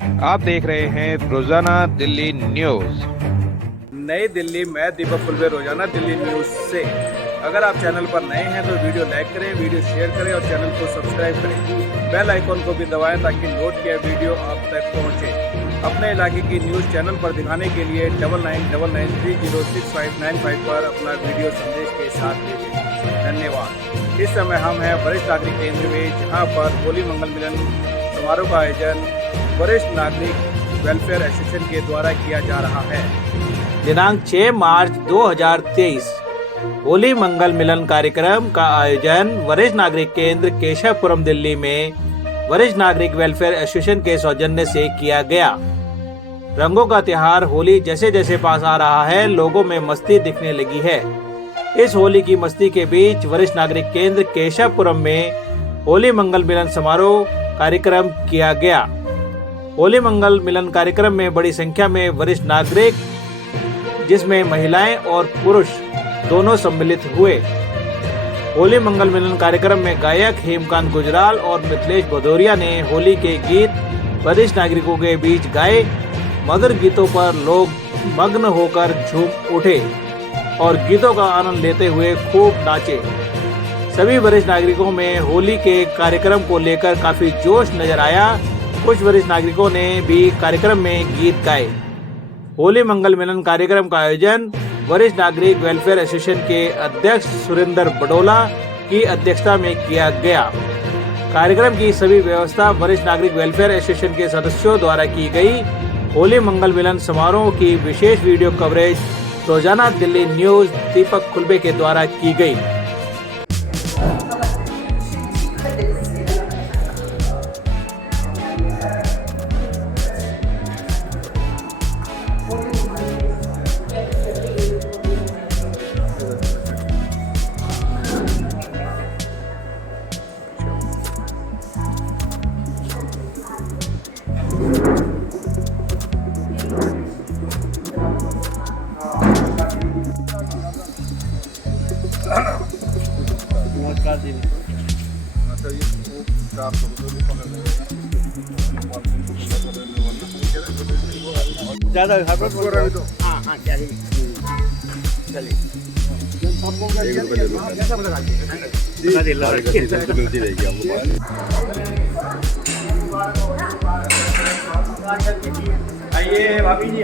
आप देख रहे हैं रोजाना दिल्ली न्यूज। नई दिल्ली, मैं दीपक फुलवे, रोजाना दिल्ली न्यूज से। अगर आप चैनल पर नए हैं तो वीडियो लाइक करें, वीडियो शेयर करें और चैनल को सब्सक्राइब करें। बेल आइकॉन को भी दबाएं ताकि नोट किया वीडियो आप तक पहुंचे। अपने इलाके की न्यूज चैनल पर दिखाने के लिए 9999306595 पर अपना वीडियो संदेश के साथ भेजें। धन्यवाद। इस समय हम हैं वरिष्ठ नागरिक केंद्र में, जहाँ पर होली मंगल मिलन समारोह का आयोजन वरिष्ठ नागरिक वेलफेयर एसोसिएशन के द्वारा किया जा रहा है। दिनांक 6 मार्च 2023 होली मंगल मिलन कार्यक्रम का आयोजन वरिष्ठ नागरिक केंद्र केशवपुरम दिल्ली में वरिष्ठ नागरिक वेलफेयर एसोसिएशन के सौजन्य से किया गया। रंगों का त्योहार होली जैसे जैसे पास आ रहा है, लोगों में मस्ती दिखने लगी है। इस होली की मस्ती के बीच वरिष्ठ नागरिक केंद्र केशवपुरम में होली मंगल मिलन समारोह कार्यक्रम किया गया। होली मंगल मिलन कार्यक्रम में बड़ी संख्या में वरिष्ठ नागरिक, जिसमें महिलाएं और पुरुष दोनों सम्मिलित हुए। होली मंगल मिलन कार्यक्रम में गायक हेमकांत गुजराल और मिथिलेश भदौरिया ने होली के गीत वरिष्ठ नागरिकों के बीच गाए। मधुर गीतों पर लोग मग्न होकर झूम उठे और गीतों का आनंद लेते हुए खूब नाचे। सभी वरिष्ठ नागरिकों में होली के कार्यक्रम को लेकर काफी जोश नजर आया। कुछ वरिष्ठ नागरिकों ने भी कार्यक्रम में गीत गाए। होली मंगल मिलन कार्यक्रम का आयोजन वरिष्ठ नागरिक वेलफेयर एसोसिएशन के अध्यक्ष सुरेंद्र बडोला की अध्यक्षता में किया गया। कार्यक्रम की सभी व्यवस्था वरिष्ठ नागरिक वेलफेयर एसोसिएशन के सदस्यों द्वारा की गई। होली मंगल मिलन समारोह की विशेष वीडियो कवरेज रोजाना दिल्ली न्यूज दीपक खुलबे के द्वारा की गई। नमस्कार जी। ज़्यादा आइए भाभी जी,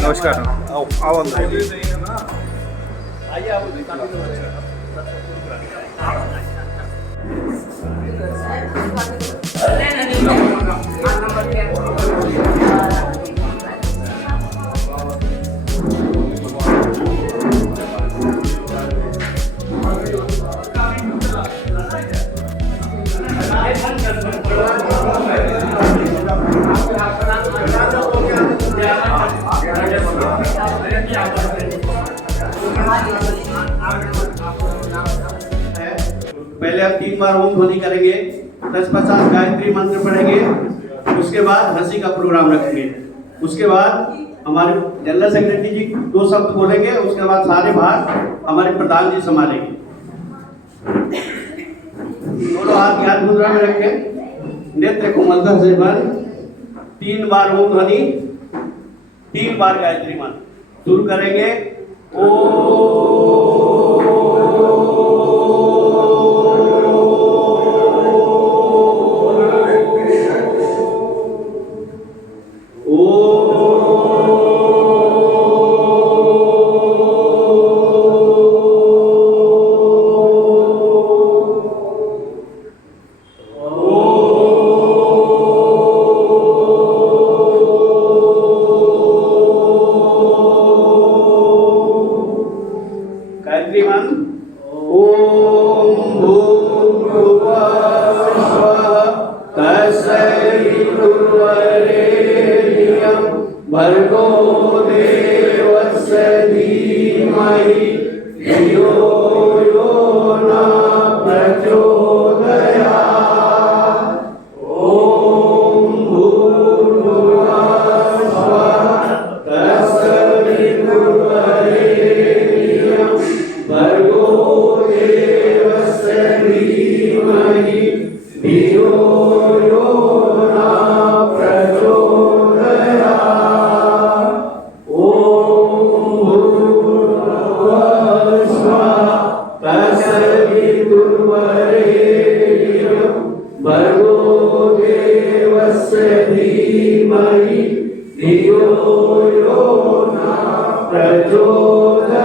नमस्कार। आओ पहले आप 3 बार ओम ध्वनि करेंगे, 10-50 गायत्री मंत्र पढ़ेंगे। उसके बाद हंसी का प्रोग्राम रखेंगे। उसके बाद हमारे जनरल सेक्रेटरी जी 2 शब्द बोलेंगे। उसके बाद सारे भाग हमारे प्रधान जी संभालेंगे। दोनों हाथ ज्ञान मुद्रा में रखें, नेत्र कोमलता से बंद। 3 बार ओम ध्वनि, 3 बार गायत्री मंत्र शुरू करेंगे। गायत्री मंत्र। धियो यो न प्रचोदयात्। ॐ भूर्भुवः स्वः तत्सवितुर्वरेण्यं भर्गो देवस्य धीमहि धियो यो न प्रचोदयात्।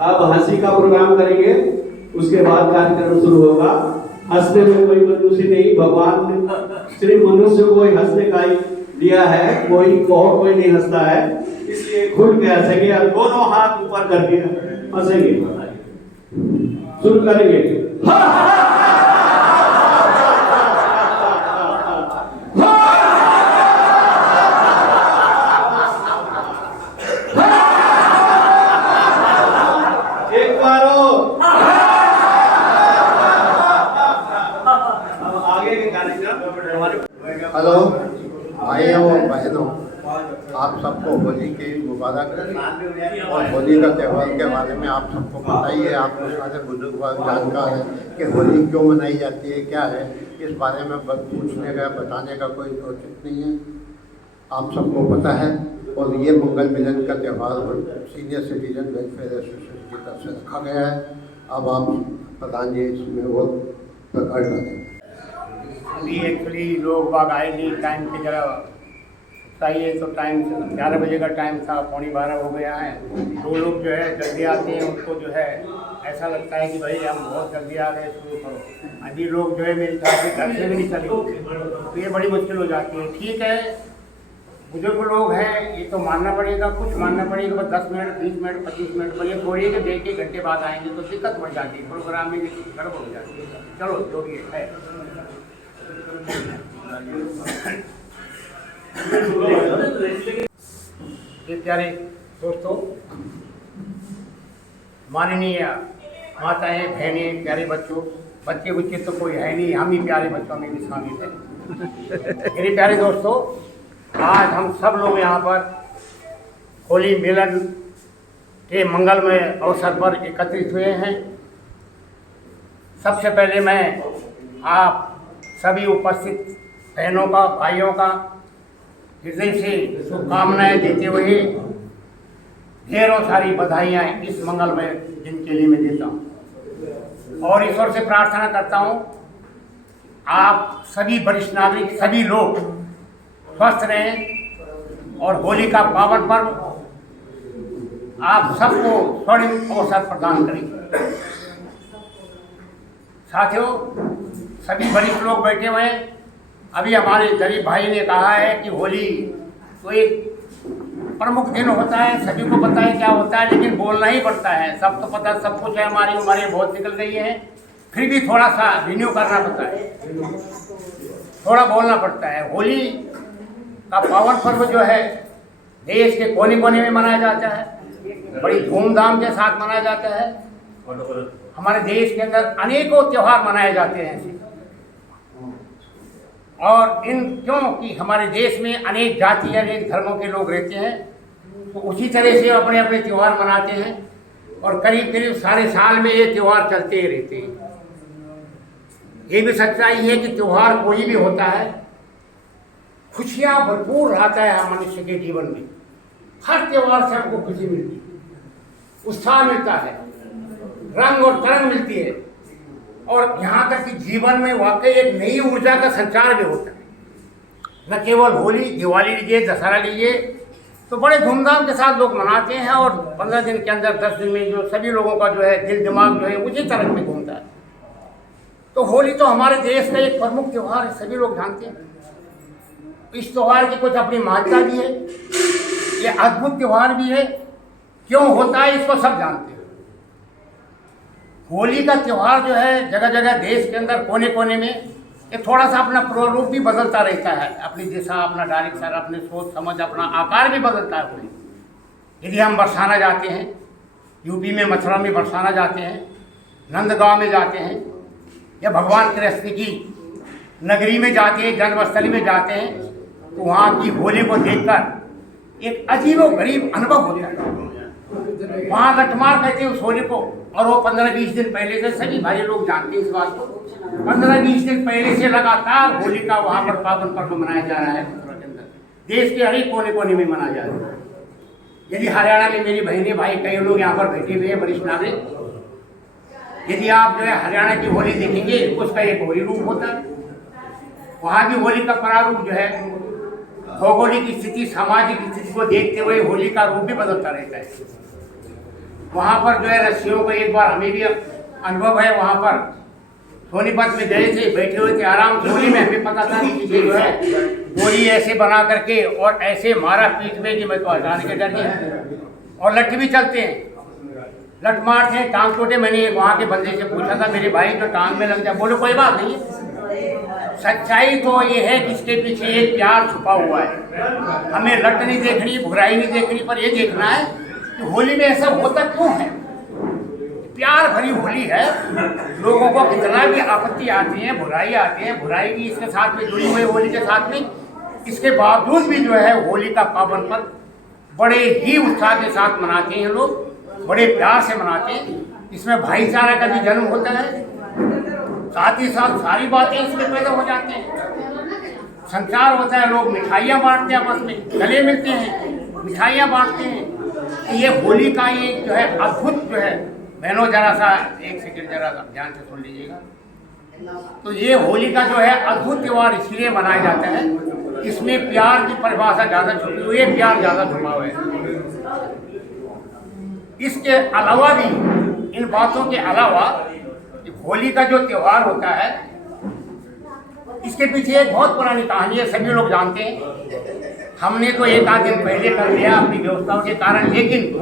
अब हंसी का प्रोग्राम करेंगे, उसके बाद कार्यक्रम शुरू होगा। हंसने में कोई मनुष्य नहीं, भगवान ने सिर्फ मनुष्य को ही हंसने का ही दिया है, कोई नहीं हंसता है, इसलिए खुल के हंसेंगे और दोनों हाथ ऊपर करके हंसेंगे। शुरू करेंगे। एक बार अब आगे के कार्यक्रम हमारे। हेलो भाइयों और बहनों, आप सबको होली की मुबारक और होली का त्यौहार के बारे में आप सबको पता ही है। आप सारे बुजुर्ग वर्ग जानकार हैं कि होली क्यों मनाई जाती है, क्या है। इस बारे में पूछने का बताने का कोई औचित्य नहीं है, आप सबको पता है। और ये मंगल मिलन का त्यौहार सीनियर सिटीजन वेलफेयर एसोसिएशन की तरफ से रखा गया है। अब आप प्रधान जी इसमें वो प्रकट करें। अभी एक्चुअली लोग बाग आए नहीं, टाइम की जरा चाहिए तो टाइम से 11 बजे का टाइम था, 11:15 हो गया है। दो लोग जो है जल्दी आते हैं, उनको जो है ऐसा लगता है कि भाई हम बहुत जल्दी आ गए, शुरू करो। अभी लोग जो है मेरे ख्याल से घर से भी नहीं चले, तो ये बड़ी मुश्किल हो जाती है। ठीक है, बुजुर्ग लोग हैं, ये तो मानना पड़ेगा, कुछ मानना पड़ेगा। बस 10 मिनट 20 मिनट 25 मिनट पर ये थोड़ी है कि 1 घंटे बाद आएंगे तो दिक्कत बढ़ जाती है, प्रोग्राम में गड़बड़ हो जाती है। चलो जो भी है। ये प्यारे दोस्तों, माननीय माताएं, बहनें, प्यारे बच्चों, बच्चे बुच्चे तो कोई है नहीं, हम ही प्यारे बच्चों में भी शामिल हैं। मेरे प्यारे दोस्तों, आज हम सब लोग यहाँ पर होली मिलन के मंगलमय अवसर पर एकत्रित हुए हैं। सबसे पहले मैं आप सभी उपस्थित बहनों का, भाइयों का हृदय से शुभकामनाएं देते हुए ढेरों सारी बधाइयाँ इस मंगलमय दिन के लिए मैं देता हूँ और ईश्वर से प्रार्थना करता हूँ आप सभी वरिष्ठ नागरिक, सभी लोग स्वस्थ रहें और होली का पावन पर्व आप सबको स्वर्णिम अवसर प्रदान करेंगे। साथियों, सभी वरिष्ठ लोग बैठे हुए हैं। अभी हमारे गरीब भाई ने कहा है कि होली तो एक प्रमुख दिन होता है, सभी को पता है क्या होता है, लेकिन बोलना ही पड़ता है। सब तो पता, सब कुछ है, हमारी उम्रें बहुत निकल गई हैं, फिर भी थोड़ा सा रिन्यू करना पड़ता है, थोड़ा बोलना पड़ता है। होली का पावन पर्व जो है देश के कोने कोने में मनाया जाता है, बड़ी धूमधाम के साथ मनाया जाता है। हमारे देश के अंदर अनेकों त्यौहार मनाए जाते हैं ऐसे, और क्योंकि हमारे देश में अनेक जाति, अनेक धर्मों के लोग रहते हैं, तो उसी तरह से अपने अपने त्यौहार मनाते हैं और करीब करीब सारे साल में ये त्यौहार चलते ही रहते हैं। ये भी सच्चाई है कि त्यौहार कोई भी होता है, खुशियाँ भरपूर लाता है मनुष्य के जीवन में। हर त्यौहार से हमको खुशी मिलती है, उत्साह मिलता है, रंग और तरंग मिलती है, और यहाँ तक कि जीवन में वाकई एक नई ऊर्जा का संचार भी होता है। न केवल होली, दिवाली लीजिए, दशहरा लीजिए, तो बड़े धूमधाम के साथ लोग मनाते हैं और 15 दिन के अंदर 10 दिन में जो सभी लोगों का जो है दिल दिमाग जो है उसी तरह में घूमता है। तो होली तो हमारे देश का एक प्रमुख त्यौहार है, सभी लोग जानते हैं। इस त्यौहार की कुछ अपनी महत्ता भी है, ये अद्भुत त्यौहार भी है। क्यों होता है इसको सब जानते हैं। होली का त्यौहार जो है जगह जगह देश के अंदर कोने कोने में ये थोड़ा सा अपना प्रारूप भी बदलता रहता है, अपनी दिशा, अपना डायरेक्शन, अपने सोच समझ, अपना आकार भी बदलता है होली। यदि हम बरसाना जाते हैं, यूपी में मथुरा में बरसाना जाते हैं, नंदगांव में जाते हैं, या भगवान कृष्ण की नगरी में जाते हैं, जन्मस्थली में जाते हैं, तो वहाँ की होली को देखकर एक अजीबोगरीब अनुभव होता है। वहाँ लठमार कहते हैं उस होली को। और वो 15-20 दिन पहले से, सभी भाई लोग जानते हैं इस बात को, 15-20 दिन पहले से लगातार होली का वहाँ पर पावन पर्व मनाया जा रहा है मथुरा के अंदर। देश के हर एक कोने कोने में मनाया जा रहा है। यदि हरियाणा में मेरी बहनें भाई कई लोग यहाँ पर बैठे हुए हैं वरिष्ठ नागरिक, यदि आप जो है हरियाणा की होली देखेंगे उसका एक होली रूप होता है। वहाँ की होली का प्रारूप जो है भौगोलिक स्थिति, सामाजिक स्थिति को देखते हुए होली का रूप भी बदलता रहता है। वहाँ पर जो है रस्सियों को, एक बार हमें भी अनुभव है, वहाँ पर सोनीपत में गए थे, बैठे हुए थे आराम से होली में, हमें पता था कि जो है गोली ऐसे बना करके और ऐसे मारा पीठ में कि मैं तो हटाने के डर नहीं। और लठ भी चलते हैं, लठ मारते हैं, टांग टूटे। मैंने वहाँ के बंदे से पूछा था, मेरे भाई जो टांग में लग जाए, बोले कोई बात नहीं। सच्चाई तो ये है कि इसके पीछे एक प्यार छुपा हुआ है। हमें लट नहीं देखनी, बुराई नहीं देखनी, पर ये देखना है कि होली में ऐसा होता क्यों है। प्यार भरी होली है, लोगों को कितना भी आपत्ति आती है, बुराई आती है, बुराई भी इसके साथ में जुड़ी हुई होली के साथ में, इसके बावजूद भी जो है होली का पावन पर्व बड़े ही उत्साह के साथ मनाते हैं लोग, बड़े प्यार से मनाते हैं। इसमें भाईचारा का भी जन्म होता है, साथ ही साथ सारी बातें इसमें पैदा हो जाती हैं। संचार होता है, लोग मिठाइयाँ बांटते हैं, आपस में गले मिलते हैं, मिठाइयाँ बांटते हैं। ये होली का ये जो है अद्भुत जो है, बहनों जरा सा एक सेकंड जरा ध्यान से सुन लीजिएगा। तो ये होली का जो है अद्भुत त्यौहार इसलिए मनाया जाता है, इसमें प्यार की परिभाषा ज़्यादा छुपी हुई है, प्यार ज़्यादा छुपा हुआ है। इसके अलावा भी, इन बातों के अलावा, होली का जो त्यौहार होता है इसके पीछे एक बहुत पुरानी कहानी है, सभी लोग जानते हैं। हमने तो एक आध दिन पहले कर लिया अपनी व्यवस्थाओं के कारण, लेकिन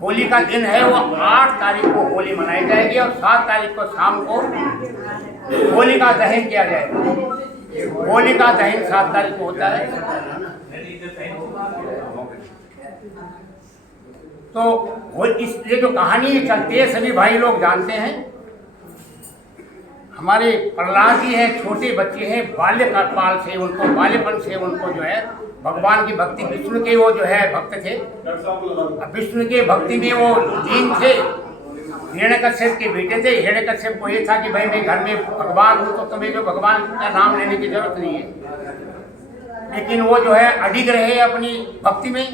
होली का दिन है वो 8 तारीख को होली मनाई जाएगी और 7 तारीख को शाम को होली का दहन किया जाएगा। होली का दहन 7 तारीख को होता है। तो ये जो कहानी चलती है सभी भाई लोग जानते हैं। हमारे प्रहलाद जी हैं, छोटे बच्चे हैं, बाल्यकाल से उनको, बाल्यपन से उनको जो है भगवान की भक्ति, विष्णु के वो जो है भक्त थे। विष्णु के भक्ति में वो लीन थे। हिरण्यकश्यप के बेटे थे। हिरण्यकश्यप को ये था कि भाई मैं घर में भगवान हूँ तो तुम्हें जो भगवान का नाम लेने की जरूरत नहीं है। लेकिन वो जो है अडिग रहे अपनी भक्ति में,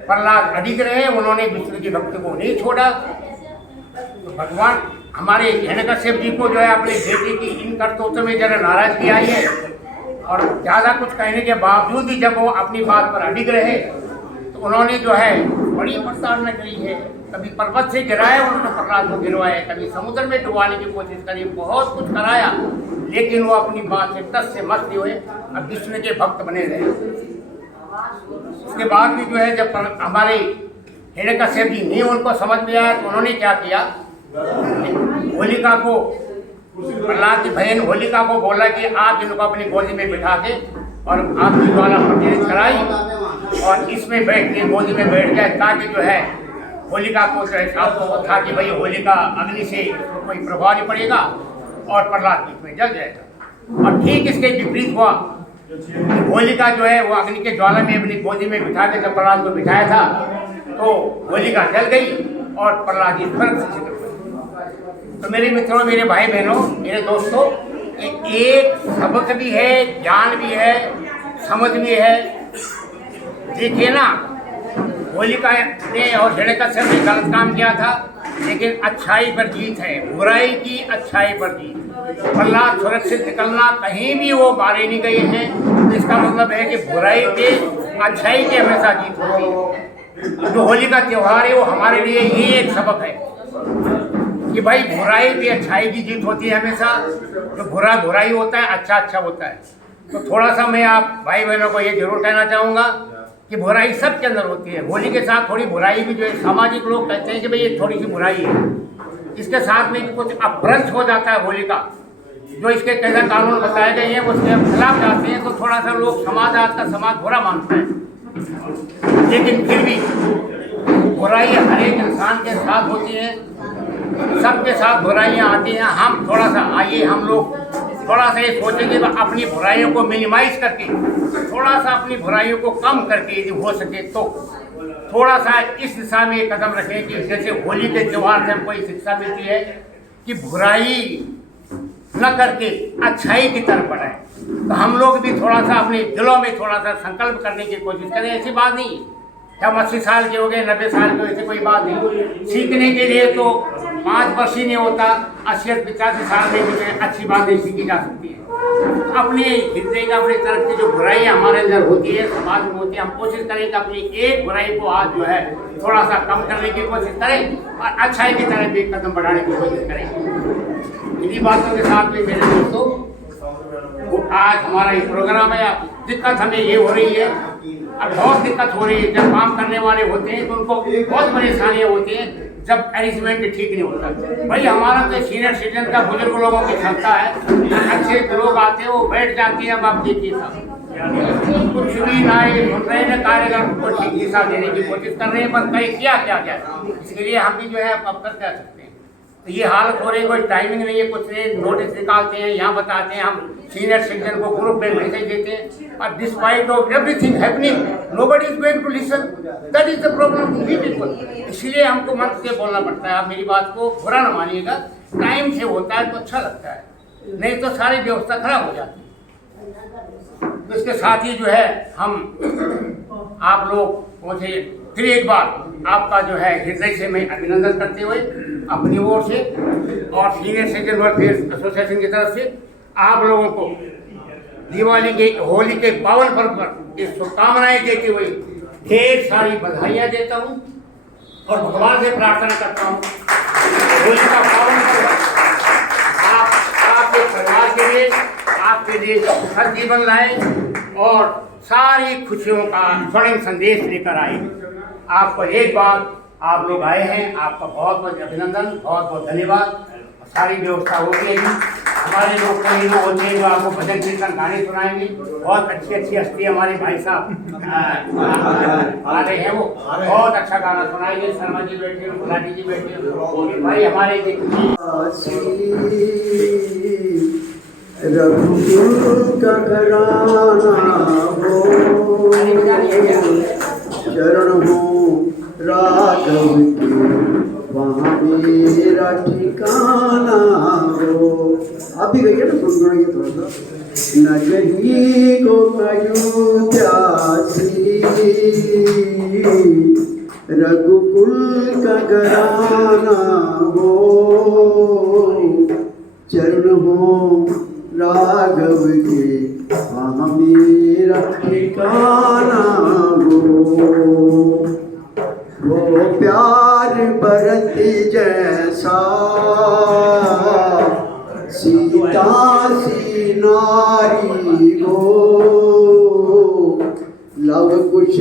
प्रहलाद अडिग रहे, उन्होंने विष्णु की भक्ति को नहीं छोड़ा। तो भगवान हमारे हिरण्यकश्यप जी को जो है अपने बेटे की इन करतूतों में जरा नाराजगी आई है, और ज़्यादा कुछ कहने के बावजूद भी जब वो अपनी बात पर अडिग रहे तो उन्होंने जो है बड़ी प्रताड़ना करी है। कभी पर्वत से गिराया उन्होंने प्रहलाद को गिरवाया, कभी समुद्र में डुबाने की कोशिश करी, बहुत कुछ कराया, लेकिन वो अपनी बात से टस से मत हुए, अब विष्णु के भक्त बने रहे। उसके बाद भी जो है जब हमारे हिरण्यकश्यप जी नहीं उनको समझ में आया तो उन्होंने क्या किया, होलिका को, प्रहलाद की बहन होलिका को बोला कि आप इनको अपनी गोदी में बिठा के और आपकी ज्वाला प्रज्वलित कराई और इसमें बैठ के गोदी में बैठ गए, ताकि जो है होलिका को था कि भाई होलिका अग्नि से कोई प्रभाव नहीं पड़ेगा और प्रहलाद बीच में जल जाएगा। और ठीक इसके विपरीत हुआ। होलिका जो है वो अग्नि के ज्वाला में अपनी गोदी में बिठा के जब प्रहलाद को बिठाया था तो होलिका जल गई और प्रहलाद जी स्वर्ग से छितर हुए। तो मेरे मित्रों, मेरे भाई बहनों, मेरे दोस्तों, एक सबक भी है, ज्ञान भी है, समझ भी है। देखिए ना, होलिका ने और हिरण्यकश्यप ने गलत काम किया था, लेकिन अच्छाई पर जीत है, बुराई की अच्छाई पर जीत। प्रहलाद सुरक्षित निकलना, कहीं भी वो मारे नहीं गए हैं, तो इसका मतलब है कि बुराई पे अच्छाई की हमेशा जीत होगी। जो होली का त्यौहार है वो हमारे लिए ये एक सबक है कि भाई बुराई पे अच्छाई की जीत होती है हमेशा। जो बुरा बुराई होता है, अच्छा अच्छा होता है। तो थोड़ा सा मैं आप भाई बहनों को ये जरूर कहना चाहूँगा कि बुराई सबके अंदर होती है। होली के साथ थोड़ी बुराई भी जो है, सामाजिक लोग कहते हैं कि भाई ये थोड़ी सी बुराई है, इसके साथ में कुछ अपभ्रंश हो जाता है होली का, जो इसके कैसे कानून बताए गए हैं उसके खिलाफ जाते हैं, तो थोड़ा सा लोग समाज, आज का समाज बुरा मानता है। लेकिन फिर भी बुराई हर एक इंसान के साथ होती है, सबके साथ बुराइयां आती हैं। हम थोड़ा सा, आइए हम लोग थोड़ा सा ये सोचेंगे कि अपनी बुराइयों को मिनिमाइज करके, थोड़ा सा अपनी बुराइयों को कम करके यदि हो सके तो थोड़ा सा इस दिशा में एक कदम रखें कि जैसे होली के त्यौहार से हमको ये शिक्षा मिलती है कि बुराई न करके अच्छाई की तरफ बढ़ाएं। तो हम लोग भी थोड़ा सा अपने दिलों में थोड़ा सा संकल्प करने की कोशिश करें। ऐसी बात नहीं है हम 80 साल के हो गए, 90 साल के, ऐसी कोई बात नहीं। सीखने के लिए तो 5 वर्ष ही नहीं होता, 80-85 साल में भी अच्छी बातें सीखी जा सकती है। अपने हृदय का अपनी तरफ की जो बुराई हमारे अंदर होती है, समाज में होती है, हम कोशिश करें कि अपनी एक बुराई को आज जो है थोड़ा सा कम करने की कोशिश करें और अच्छाई की तरफ एक कदम बढ़ाने की कोशिश करें। इन्हीं बातों के साथ में मेरे दोस्तों, आज हमारा ये प्रोग्राम है। दिक्कत हमें ये हो रही है, अब बहुत दिक्कत हो रही है। जब काम करने वाले होते हैं तो उनको बहुत परेशानियाँ होती हैं जब अरेंजमेंट ठीक नहीं होता। भाई हमारा तो सीनियर सिटीजन का, बुजुर्ग लोगों की क्षमता है, अच्छे लोग आते हैं वो बैठ जाती है। अब आप देखिए साहब कुछ भी ना ये सुन रहे हैं, कार्यक्रम को ठीक दिशा देने की कोशिश कर रहे हैं, पर कहीं क्या क्या क्या इसके लिए हम भी जो है अब कर क्या सकते हैं। तो ये हालत हो रही है, कोई टाइमिंग नहीं है, कुछ नहीं। नोटिस निकालते हैं, यहाँ बताते हैं, हम सीनियर सिटीजन को ग्रुप में मैसेज देते हैं और despite of everything happening nobody is going to listen. That is the problem we people. इसलिए हमको मन से बोलना पड़ता है। आप मेरी बात को बुरा न मानिएगा, टाइम से होता है तो अच्छा लगता है, नहीं तो सारी व्यवस्था खराब हो जाती है। तो इसके साथ ही जो है हम आप लोग मुझे फिर एक बार आपका जो है हृदय से मैं अभिनंदन करते हुए अपनी ओर से और सीनियर सिटीजन वेलफेयर एसोसिएशन की तरफ से आप लोगों को दिवाली के, होली के पावन पर्व पर ये शुभकामनाएं देते हुए ढेर सारी बधाइयां देता हूं और भगवान से प्रार्थना करता हूं होली का पावन पर्व आपके परिवार के लिए, आपके लिए सुखद जीवन लाए और सारी खुशियों का स्वर्णिम संदेश लेकर आए। आपको एक बार आप लोग आए हैं, आपका बहुत बहुत अभिनंदन, बहुत बहुत धन्यवाद। सारी व्यवस्था होती है। हमारे लोग कई लोग होते हैं जो आपको भजन कीर्तन गाने सुनाएंगे। बहुत अच्छी अच्छी हस्ती हमारे भाई साहब आ रहे हैं, वो बहुत अच्छा गाना सुनाएंगे। शर्मा जी बैठे, गुलाटी जी बैठे, भाई हमारे रघुकुल का घराना हो, चरण हो राघव के वहाँ मेरा ठिकाना हो। आप भी गइए ना, सुन ये थोड़ा सा। न कहीं को अयोध्यासी रघुकुल का घराना हो, चरण हो राघव के वहाँ मेरा ठिकाना हो। वो प्यार भरत जैसा सीता सी नारी हो, लव कुश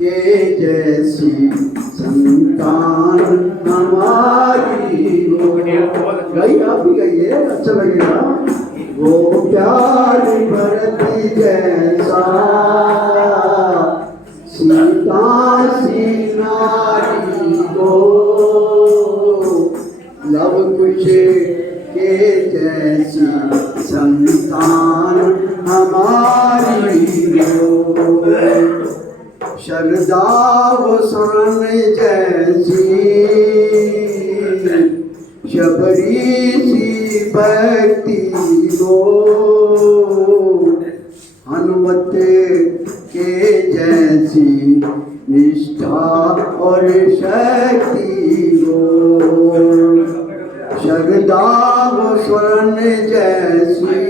के जैसी संतान हमारी हो। गई आप भी गई है, अच्छा लगेगा। वो प्यार भरत जैसा सीता सी नारी को, लव कुश के जैसी संतान हमारी हो। श्रद्धा वो स्वर्ण जैसी शबरी सी भक्ति हो, हनुमत के जैसी निष्ठा और शक्ति हो। श्रद्धा वो स्वर्ण जैसी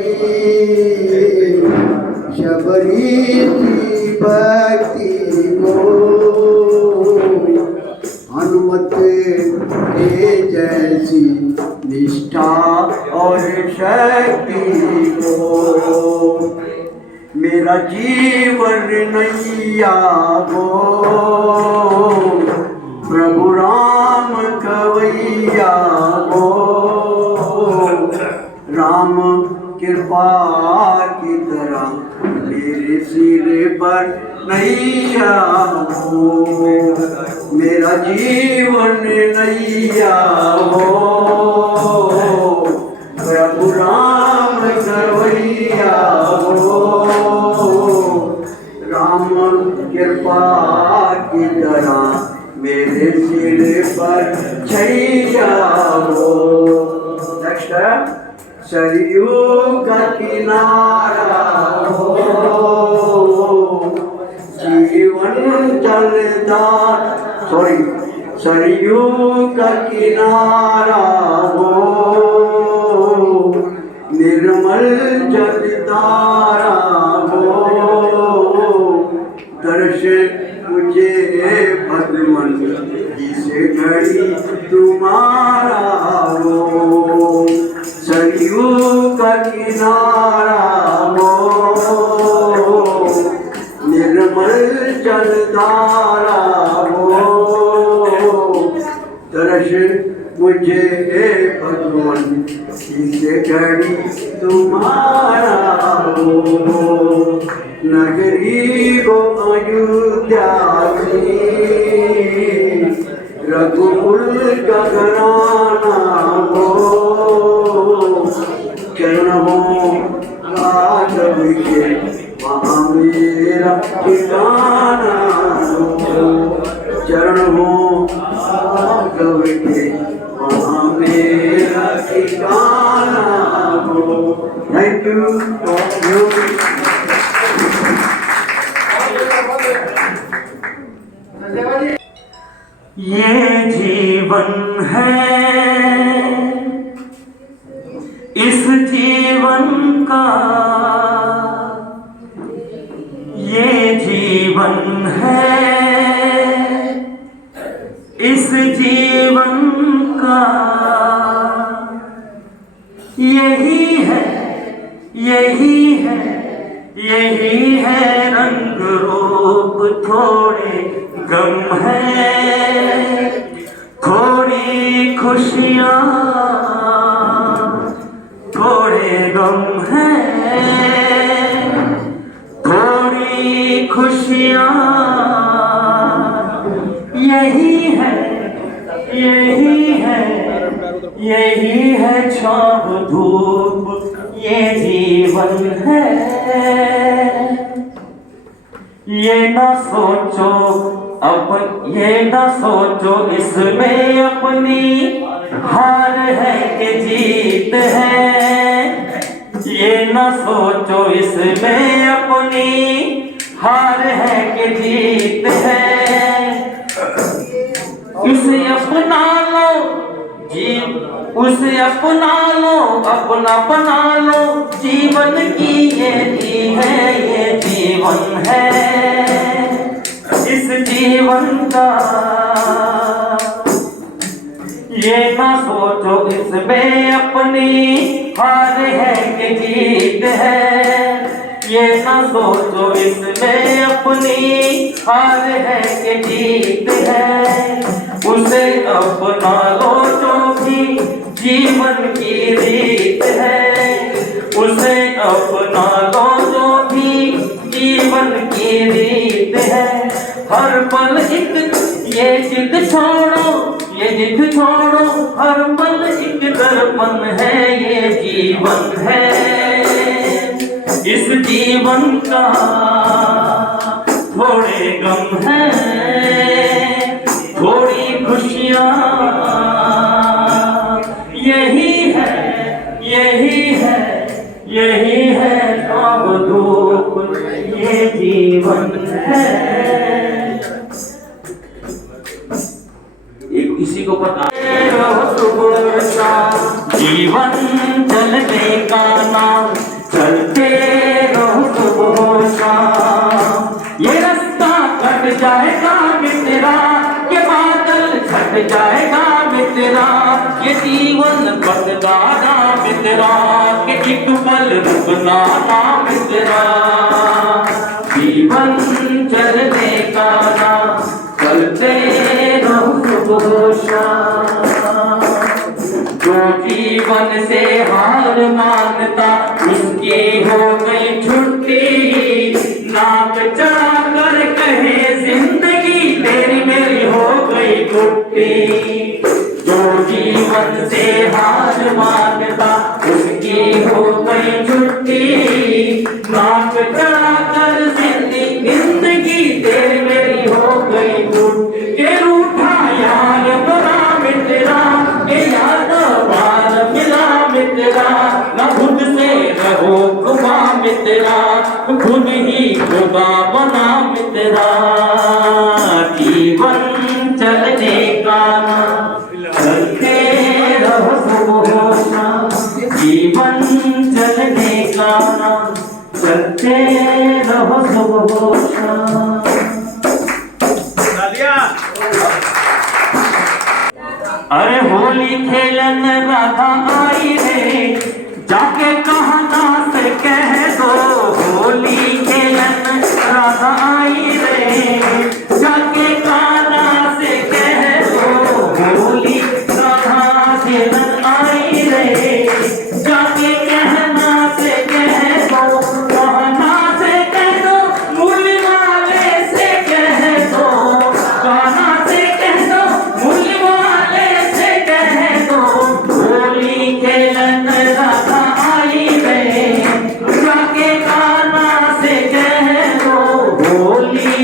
शबरी सी भक्ति हो, हनुमत के जैसी निष्ठा और शक्ति हो। मेरा जीवन नैया हो प्रभु राम कवैया हो। राम कृपा की तरह मेरे सिर पर नैया हो। मेरा जीवन नैया हो प्रभु राम कवैया हो। राम कृपा की तरह छैया हो। नेक्स्ट है सरयू का किनारा हो, जीवन चलता, सॉरी, सरयू का किनारा हो, निर्मल जलधारा हो, दर्श मुझे भगवन जिसे घड़ी तुम्हारा हो, सरयू का किनारा हो, निर्मल जलधारा हो, दर्श मुझे भगवन जिसे घड़ी तुम्हारा हो। नगरी को अयोध्या की, रघुकुल का घराना हो, चरणों राघव के वहाँ मेरा ठिकाना हो, चरणों राघव के वहाँ मेरा ठिकाना हो। Thank you. ये जीवन है, इस जीवन का, ये जीवन है, इस जीवन का, यही है, यही है, यही है रंग रूप, थोड़े गम है, थोड़ी खुशियाँ, थोड़े गम है, थोड़ी खुशियाँ, यही है, यही है, यही है छाव धूप, ये जीवन है। ये ना सोचो ये ना सोचो इसमें अपनी हार है कि जीत है, ये ना सोचो इसमें अपनी हार है कि जीत है। उसे अपना लो उसे अपना लो, अपना बना लो, जीवन की ये जीवन है, इस जीवन का। ये ना सोचो इसमें अपनी हार है कि जीत है, ये ना सोचो इसमें अपनी हार है कि जीत है। उसे अपना लो जो भी जीवन की रीत है, उसे अपना लो जो भी जीवन की रीत है। हर पल एक ये जिद छोड़ो, ये जिद छोड़ो, हर पल एक दर्पण है, ये जीवन है, इस जीवन का थोड़े गम है, थोड़ी खुशियाँ, यही है, यही है, यही है सब दुख, ये जीवन है। किसी को पता जीवन चलने का नाम, चलते रहो सुबह शाम। ये रास्ता कट जाएगा मित्रा, ये बादल छट जाएगा मित्रा, ये जीवन बदलाना मित्रा, कि एक पल रुकना ना मित्रा। जीवन चलने का नाम, चलते रहो सुबह शाम। जो जीवन से हार मानता, उसकी हो गई छुट्टी, नाक चढ़ा कर कहे जिंदगी तेरी मेरी हो गई छुट्टी। जो जीवन से हार मानता, उसकी हो गई छुट्टी, नाक चढ़ा कर जिंदगी तेरी मेरी हो गई छुट्टी। के रूठा यार बड़ा मित्र खुद ही खुदा बना मित्रा। जीवन चलने का नाम, चलते रहो सुबह शाम। जीवन चलने का नाम, चलते रहो सुबह शाम। अरे होली खेलन राधा आई रे, जाके कहना से कह दो। होली खेलन राधा आई रे, जाके कहना से कह दो। होली राधा खेलन आई रे, जाके कहना से कह दो। कहना से कह दो, मूल वाले से कह दो। कहना से कह दो, मूल वाले से कह दो। होली खेलन राधा आई रे, जाके कहना से कह दो। होली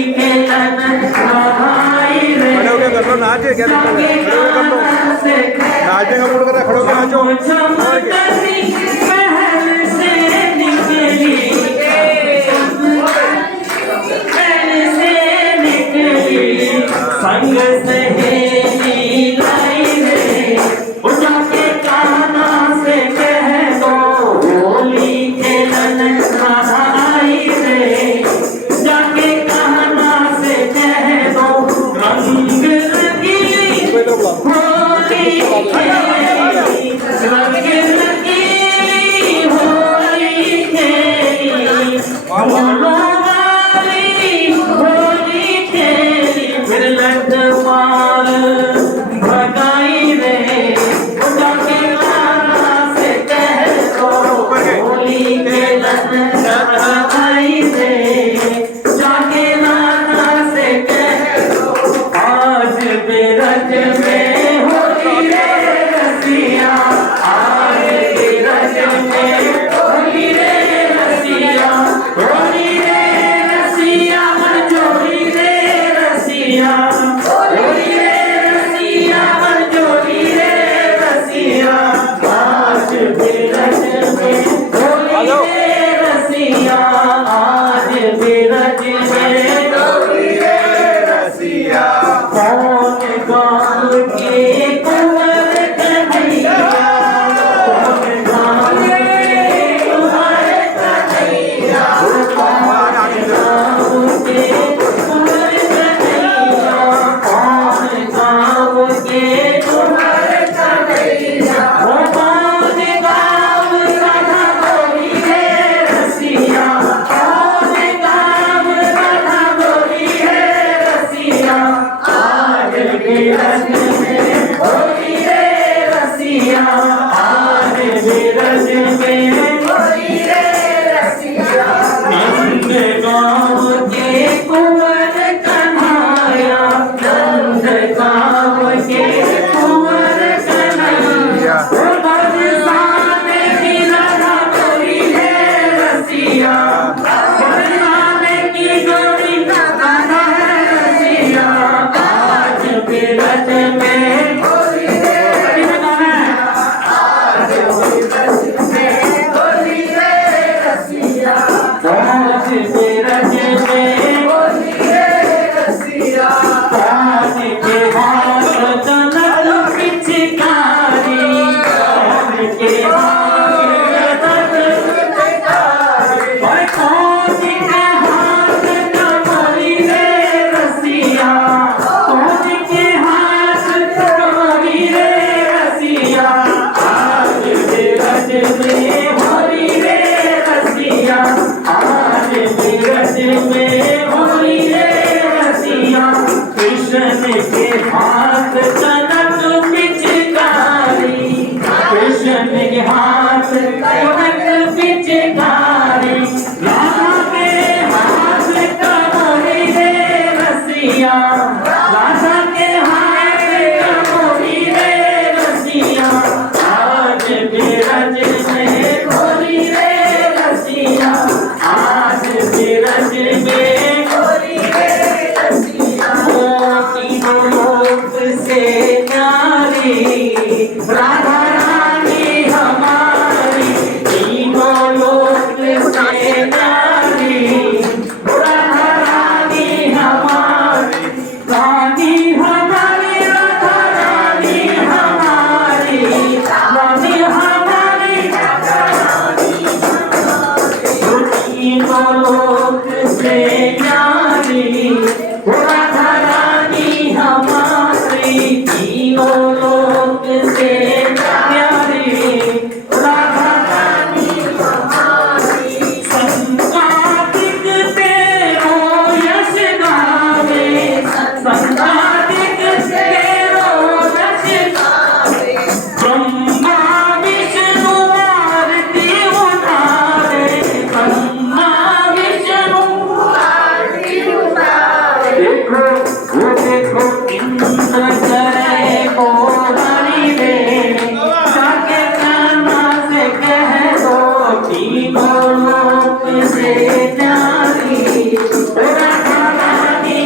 से न्यारी ओ राधा रानी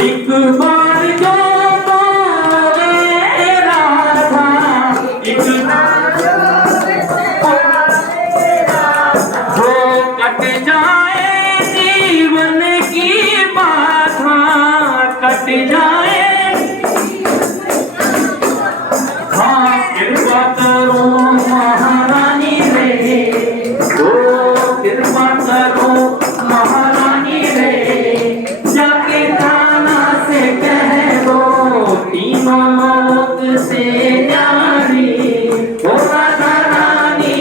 एक बार जो बोले राधा एक वो कट जाए जीवन की बाधा कट जाए हाँ कृपा करो महारानी रे ओ कृपा करो महारानी रे जाके थाना से कह दो तीनों लोक से न्यारी ओ राधा रानी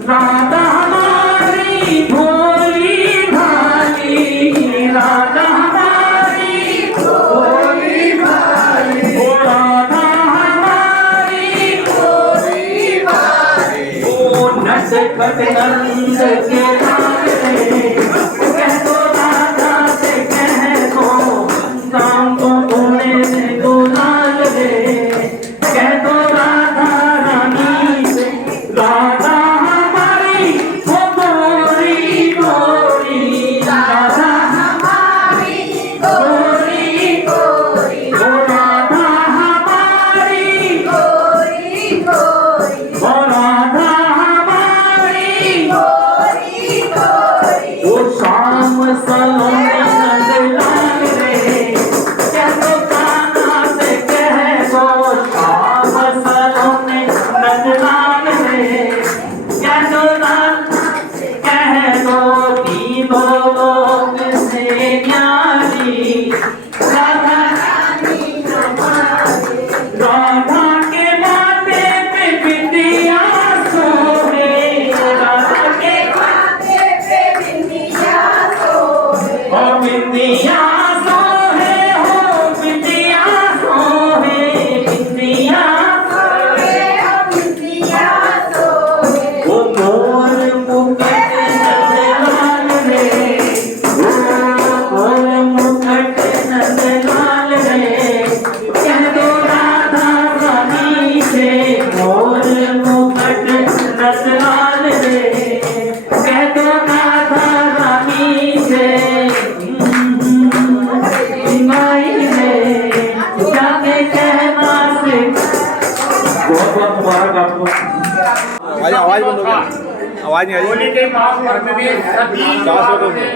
राधा हमारी भोली भाली राधा हमारी भोली भाली ओ राधा हमारी भोली भाली ओ नट खट नंद के लाल रे कह दो राधा से कह दो शाम को बोले दो लाल रे कह दो राधा रानी से राधा हमारी हो गोरी गोरी राधा हमारी गोरी गोरी ओ राधा हमारी गोरी गोरी ओ राधा हमारी गोरी गोरी ओ शाम सलोने नंदलाल रे कह दो कान्हा से कह दो शाम सलोने नंदलाल रे कह दो तीनों लोक से न्यारी राधा राधा के माथे पे बिंदिया सोहे राधा के माथे पे बिंदिया सोहे ओ बिंदिया सोहे हो बिंदिया सोहे बिंदिया सोहे हो बिंदिया सोहे ओ मोर मुकुट नंदलाल रे ओ मोर मुकुट नंदलाल रे कह दो राधा रानी से मोर मुकुट नंदलाल रे कह दो राधा रानी से माई रे जाके कहना से बहुत बहुत मुबारक आपको। आवाज बंद हो गई, आवाज नहीं आई। होली के महापर्व में सभी त्योहारों में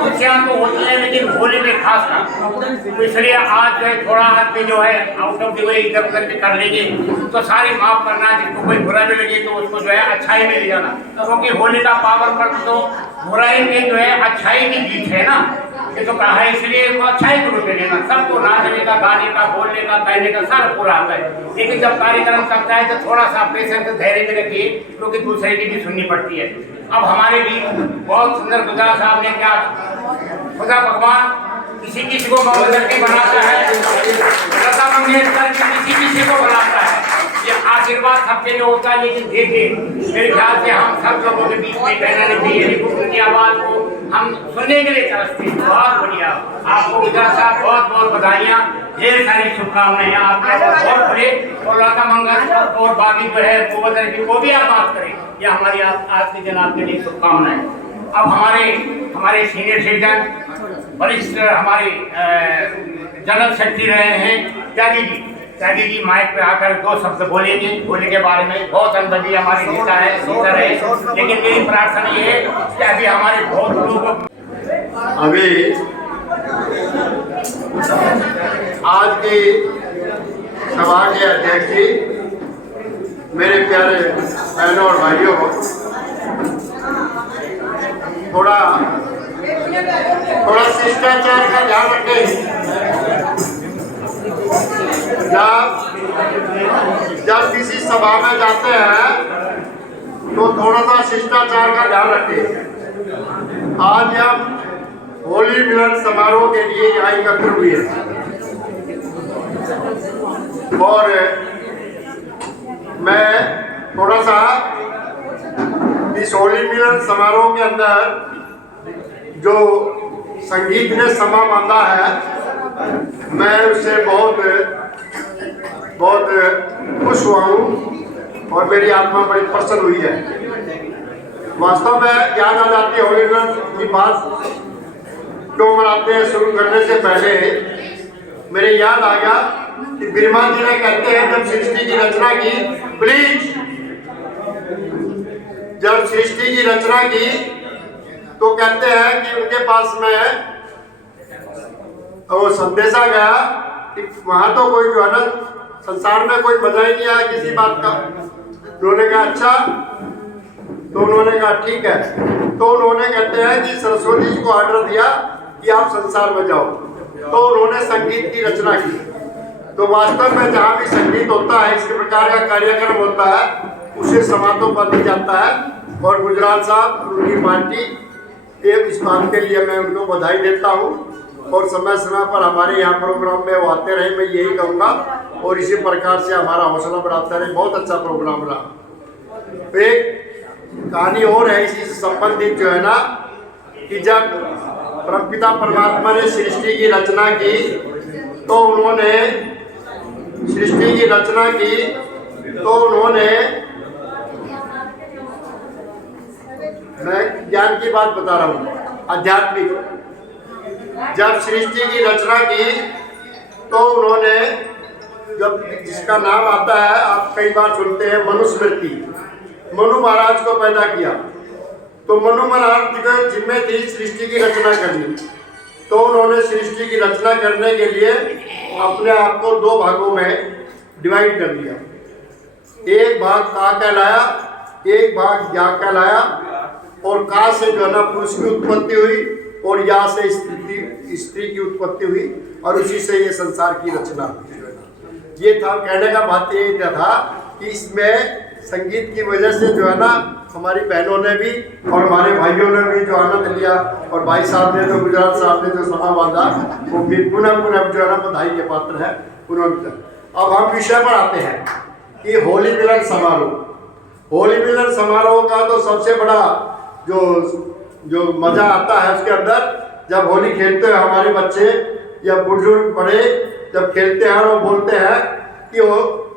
खुशियाँ तो होती है, लेकिन होली में खास था। तो इसलिए आज जो है थोड़ा आदमी जो है आउट ऑफ द वे इधर उधर भी कर लेंगे तो सारे माफ करना, जिसको कोई बुरा भी लगे तो उसको जो है अच्छाई में ले जाना, क्योंकि होली का पावन पर्व तो बुराई में जो है अच्छाई की जीत है ना, ये तो कहा है, इसलिए इसको अच्छाई को रूप में लेना। सबको नाचने का, गाने का, बोलने का, कहने का सारा पूरा आता है, लेकिन जब कार्यक्रम चलता है तो थोड़ा सा पेशेंस धैर्य में रखिए, क्योंकि दूसरे की भी सुननी पड़ती है। अब हमारे भी बहुत सुंदर खुदा साहब ने क्या, खुदा भगवान किसी किसी को मंगलमय बनाता है, लता मंगेशकर किसी किसी को बनाता है, ये आशीर्वाद सबके लिए होता है। लेकिन देखिए मेरे ख्याल से हम सब लोगों के बीच में कहना नहीं चाहिए, लेकिन उनकी आवाज को हम सुनने के लिए तरसते हैं। बहुत बढ़िया, आपको गुजरात साहब बहुत बहुत बधाइयाँ, ढेर सारी शुभकामनाएं हैं, आप बहुत बड़े और लता मंगेशकर और बाकी जो है वो भी आप बात करें, ये हमारी आज के दिन आपके लिए शुभकामनाएं। अब हमारे सीनियर सिटीजन वरिष्ठ हमारे जनरल सेक्रेटरी रहे हैं त्यागी जी माइक पे आकर 2 शब्द बोलेंगे होली के बारे में। बहुत अनुभवी हमारे नेता है, लेकिन मेरी प्रार्थना ये है कि अभी हमारे बहुत लोग अभी आज की सभा के अध्यक्ष जी, मेरे प्यारे बहनों और भाइयों, थोड़ा शिष्टाचार का ध्यान रखें। जब किसी सभा में जाते हैं तो थोड़ा सा शिष्टाचार का ध्यान रखें। आज हम होली मिलन समारोह के लिए यहाँ एकत्र हुए हैं और मैं थोड़ा सा इस होली मिलन समारोह के अंदर जो संगीत ने समा बांधा है, मैं उससे बहुत खुश हुआ हूँ और मेरी आत्मा बड़ी प्रसन्न हुई है। वास्तव में याद आ जाती है होली मिलन की बात क्यों मनाते हैं, शुरू करने से पहले मेरे याद आ गया कि बिरमा जी ने कहते हैं जब सृष्टि की रचना की, प्लीज जब सृष्टि की रचना की तो कहते हैं कि उनके पास में वो संदेशा गया कि वहां तो कोई जो है ना संसार में कोई मजा ही नहीं आया किसी बात का। उन्होंने कहा अच्छा, तो उन्होंने कहा ठीक है। तो उन्होंने कहते हैं कि सरस्वती जी को ऑर्डर दिया कि आप संसार में जाओ, तो उन्होंने संगीत की रचना की। तो वास्तव में जहाँ भी संगीत होता है, इस प्रकार का कार्यक्रम होता है, उसे समातों पर दिया जाता है। और गुजराल साहब उनकी पार्टी इस बात के लिए मैं उनको बधाई देता हूँ। और समय समय पर हमारे यहाँ प्रोग्राम में वो आते रहे, मैं यही कहूँगा। और इसी प्रकार से हमारा हौसला बढ़ाता रहे। बहुत अच्छा प्रोग्राम रहा। एक कहानी और है इसी से संबंधित जो है ना, कि जब परमपिता परमात्मा ने सृष्टि की रचना की तो उन्होंने सृष्टि की रचना की तो उन्होंने, मैं ज्ञान की बात बता रहा हूँ, आध्यात्मिक, जब सृष्टि की रचना की तो उन्होंने, जब जिसका नाम आता है आप कई बार सुनते हैं मनुस्मृति, मनु महाराज को पैदा किया। तो मनु महाराज की जिम्मे थी सृष्टि की रचना करनी। तो उन्होंने सृष्टि की रचना करने के लिए अपने आप को दो भागों में डिवाइड कर दिया। एक भाग का कहलाया, एक भाग या कहलाया। और का से जो है ना पुरुष की उत्पत्ति हुई और या से स्त्री की उत्पत्ति हुई और उसी से ये संसार की रचना हुई। ये था कहने का बात, ये था कि इसमें संगीत की वजह से जो है ना हमारी बहनों ने भी और हमारे भाइयों ने भी जो आनंद लिया, और भाई साहब ने, जो गुजरात साहब ने जो समा बांधा, वो भी पुनः पुनः जो है ना बधाई के पात्र है। अब हम विषय पर आते हैं कि होली मिलन समारोह। होली मिलन समारोह का तो सबसे बड़ा जो मजा आता है उसके अंदर, जब होली खेलते हैं हमारे बच्चे या बुजुर्ग बड़े जब खेलते हैं और वो बोलते हैं कि वो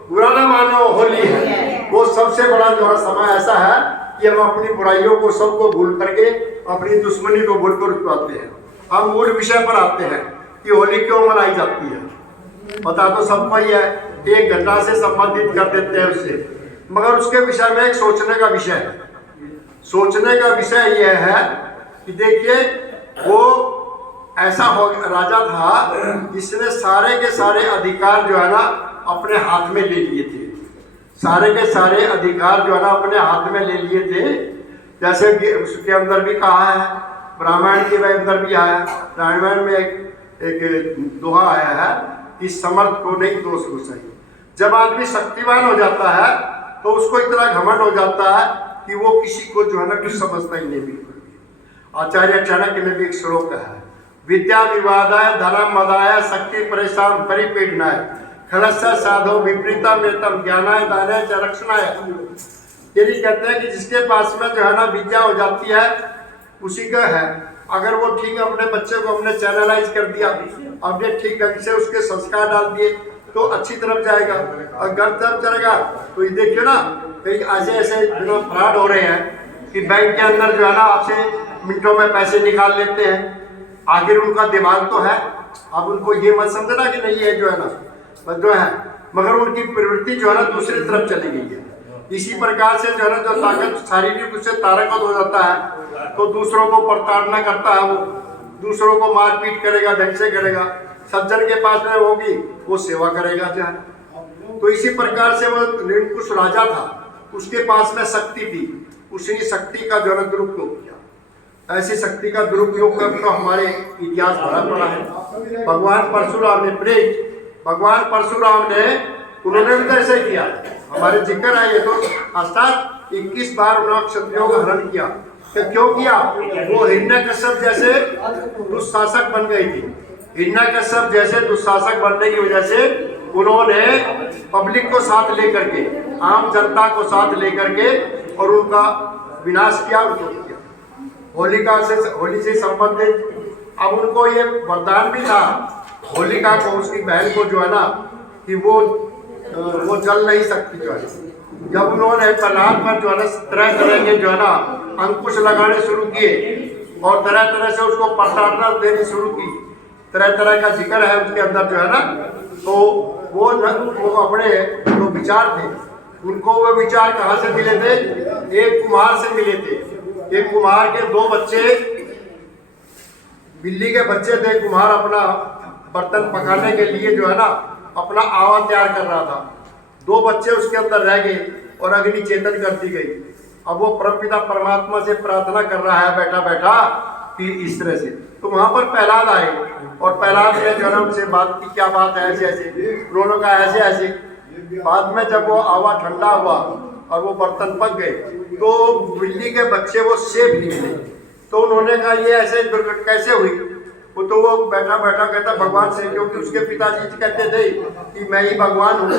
बुरा ना मानो होली है, वो सबसे बड़ा जो है समय ऐसा है कि हम अपनी बुराइयों को सबको भूल करके अपनी दुश्मनी को भूल कर उठवाते हैं। हम मूल विषय पर आते हैं कि होली क्यों मनाई जाती है। पता तो सबको ही है, एक घटना से संबंधित कर देते हैं उससे, मगर उसके विषय में एक सोचने का विषय है। सोचने का विषय यह है कि देखिए, वो ऐसा राजा था जिसने सारे के सारे अधिकार जो है ना अपने हाथ में ले लिए थे। सारे के सारे अधिकार जो है ना अपने हाथ में ले लिए थे। जैसे उसके अंदर भी कहा है, रामायण के अंदर भी आया, रामायण में एक दोहा आया है कि समर्थ को नहीं दोष को सही। जब आदमी शक्तिवान हो जाता है तो उसको इतना घमंड हो जाता है कि वो किसी को जो है ना कुछ समझता ही नहीं। बिल्कुल आचार्य चाणक्य ने भी एक श्लोक कहा है, विद्या विवादाय धर्म मदाय शक्ति परेशान परिपीडनाय खलस्य साधो विपरीता मेतम ज्ञानाय दानाय च रक्षणाय। यदि कहते हैं कि जिसके पास में जो है ना विद्या हो जाती है उसी का है। अगर वो ठीक अपने बच्चे को हमने चैनलाइज कर दिया, हमने ठीक ढंग से उसके संस्कार डाल दिए तो अच्छी तरफ जाएगा। और गलत तरफ चलेगा तो ये देखिए ना, कई ऐसे फ्रॉड हो रहे हैं कि बैंक के अंदर जो है ना आपसे मिनटों में पैसे निकाल लेते हैं। आखिर उनका दिमाग तो है, अब उनको ये मत समझना कि नहीं है जो है ना जो है, मगर उनकी प्रवृत्ति जो है ना दूसरी तरफ चली गई है। इसी प्रकार से जो है ना जो ताकत शारीरिक उससे तारकत हो जाता है तो दूसरों को प्रताड़ना करता है, वो दूसरों को मारपीट करेगा, ढंग से करेगा। सज्जन के पास में होगी वो सेवा करेगा जो है। तो इसी प्रकार से वो निरंकुश राजा था, उसके पास में शक्ति थी, उसने शक्ति का जो है दुरुपयोग किया। ऐसी शक्ति का दुरुपयोग कर तो हमारे इतिहास भरा पड़ा है। भगवान परशुराम ने प्रेत, भगवान परशुराम ने उन्होंने भी ऐसे किया। हमारे जिक्र है ये तो अर्थात 21 बार उन्होंने क्षत्रियों का हरण किया। क्यों किया? वो हिरण्यकश्यप जैसे दुशासक बन गई थी। हिरण्यकश्यप जैसे दुशासक बनने की वजह से उन्होंने पब्लिक को साथ लेकर के, आम जनता को साथ लेकर के और उनका विनाश किया, उनको किया। होली से संबंधित अब उनको ये वरदान भी था होलिका को, उसकी बहन को जो है ना कि वो वो जल नहीं सकती जो है। जब उन्होंने प्रहलाद पर जो है ना तरह तरह के जो है ना अंकुश लगाने शुरू किए और तरह तरह से उसको प्रताड़ना देनी शुरू की, तरह तरह का जिक्र है उसके अंदर जो है ना, तो वो अपने जो विचार थे उनको वो विचार कहाँ से मिले थे? एक कुम्हार से मिले थे। एक कुम्हार के 2 बच्चे, बिल्ली के बच्चे थे। कुम्हार अपना बर्तन पकाने के लिए जो है ना अपना आवा तैयार कर रहा था। 2 बच्चे उसके अंदर रह गए और अग्नि चेतन कर दी गई। अब वो परमपिता परमात्मा से प्रार्थना कर रहा है बैठा बैठा कि इस तरह से, तो वहां पर प्रहलाद आए और प्रहलाद ने जो है उनसे बात की, क्या बात है? ऐसे ऐसे। उन्होंने कहा ऐसे ऐसे। बाद में जब वो आवा ठंडा हुआ और वो बर्तन पक गए तो बिल्ली के बच्चे वो सेब नहीं मिले। तो उन्होंने कहा ये ऐसे दुर्घटना कैसे हुई? तो वो बैठा बैठा कहता भगवान से, क्योंकि उसके पिताजी कहते थे कि मैं ही भगवान हूँ।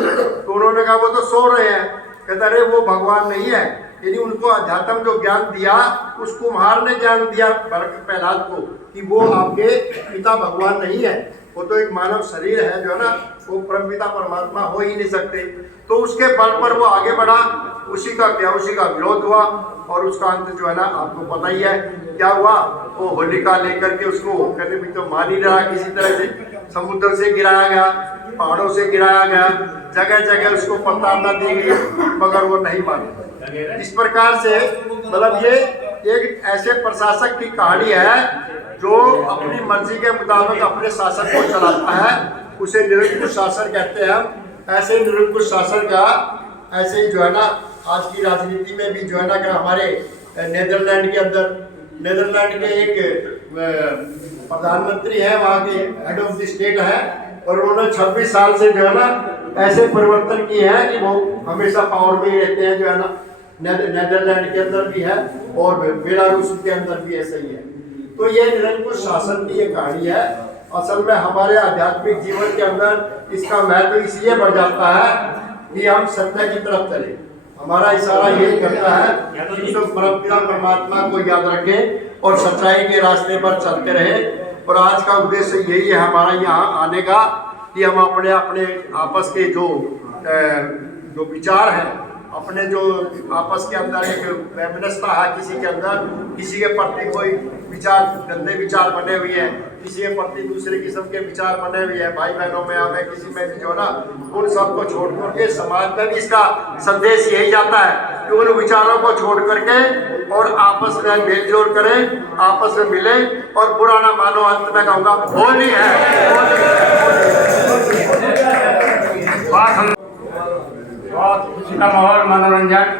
तो उन्होंने कहा वो तो सो रहे हैं। कहता अरे वो भगवान नहीं है, यानी उनको अध्यात्म जो ज्ञान दिया उस कुम्हार ने ज्ञान दिया प्रहलाद को कि वो आपके पिता भगवान नहीं है, वो तो एक मानव शरीर है जो है ना, वो परमपिता परमात्मा हो ही नहीं सकते। तो उसके बल पर वो आगे बढ़ा, उसी का विरोध हुआ और उसका अंत जो है ना आपको पता ही है क्या हुआ। वो होलिका लेकर के उसको कहते भी तो मार ही रहा, किसी तरह से समुद्र से गिराया गया, पहाड़ों से गिराया गया, जगह जगह उसको प्रताड़ना दी गई, मगर वो नहीं माने। इस प्रकार से मतलब ये एक ऐसे प्रशासक की कहानी है जो अपनी मर्जी के मुताबिक अपने शासन को चलाता है, उसे निरंकुश शासन कहते हैं हम। ऐसे निरंकुश शासन का ऐसे ही जो है ना आज की राजनीति में भी जो है ना कि हमारे नीदरलैंड के अंदर, नीदरलैंड के एक प्रधानमंत्री है, वहाँ के हेड ऑफ द स्टेट है, और उन्होंने 26 साल से जो है ना ऐसे परिवर्तन किए हैं कि वो हमेशा पावर में ही रहते हैं जो है ना। नीदरलैंड के अंदर भी है और बेलारूस के अंदर भी ऐसा ही है। तो ये निरंकुश शासन की ये कहानी है। असल में हमारे आध्यात्मिक जीवन के अंदर इसका महत्व इसलिए बढ़ जाता है कि हम सत्य की तरफ चले। हमारा इशारा यही करता है कि तो परमपिता परमात्मा को याद रखें और सच्चाई के रास्ते पर चलते रहें। और आज का उद्देश्य यही है हमारा यहाँ आने का कि हम अपने अपने आपस के जो विचार हैं, अपने जो आपस के अंदर एक वैमनस्यता है, किसी के अंदर किसी के प्रति कोई विचार, गंदे विचार बने हुए हैं, किसी के प्रति दूसरे किस्म के विचार बने हुए हैं, भाई बहनों में हमें किसी में भी जो ना, उन सबको छोड़ करके समाज में भी इसका संदेश यही जाता है कि उन विचारों को छोड़ करके और आपस में मेल जोल करें, आपस में मिले और बुरा ना मानो। अंत में कहूँगा होली है। बहुत खुशी का माहौल, मनोरंजन,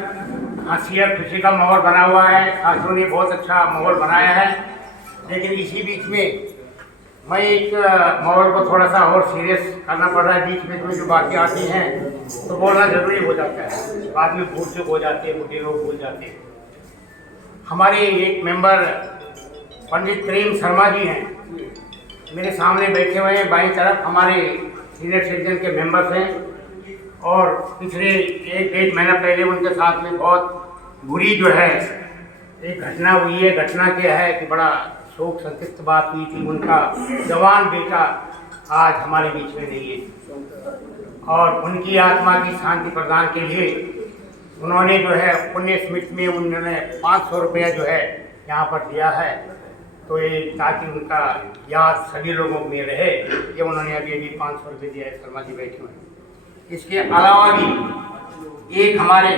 हंसी और खुशी का माहौल बना हुआ है। छात्रों ने बहुत अच्छा माहौल बनाया है, लेकिन इसी बीच में मैं एक माहौल को थोड़ा सा और सीरियस करना पड़ रहा है। बीच में जो बातें आती हैं तो बोलना जरूरी हो जाता है, बाद में भूल चूक हो जाती है, बुढ़े लोग भूल जाते हैं। हमारे एक मेंबर पंडित प्रेम शर्मा जी हैं, मेरे सामने बैठे हुए हैं, बाईं तरफ हमारे सीनियर सिटीजन के मेंबर्स हैं। और पिछले 1-1.5 महीना पहले उनके साथ में बहुत बुरी जो है एक घटना हुई है। घटना क्या है कि बड़ा शोक संतप्त बात हुई थी। उनका जवान बेटा आज हमारे बीच में नहीं है और उनकी आत्मा की शांति प्रदान के लिए उन्होंने जो है पुण्य स्मृति में उन्होंने 500 रुपया जो है यहाँ पर दिया है। तो ये ताकि उनका याद सभी लोगों में रहे, ये उन्होंने अभी 500 रुपये दिया है। शर्मा जी बैठे हुए हैं। इसके अलावा भी एक हमारे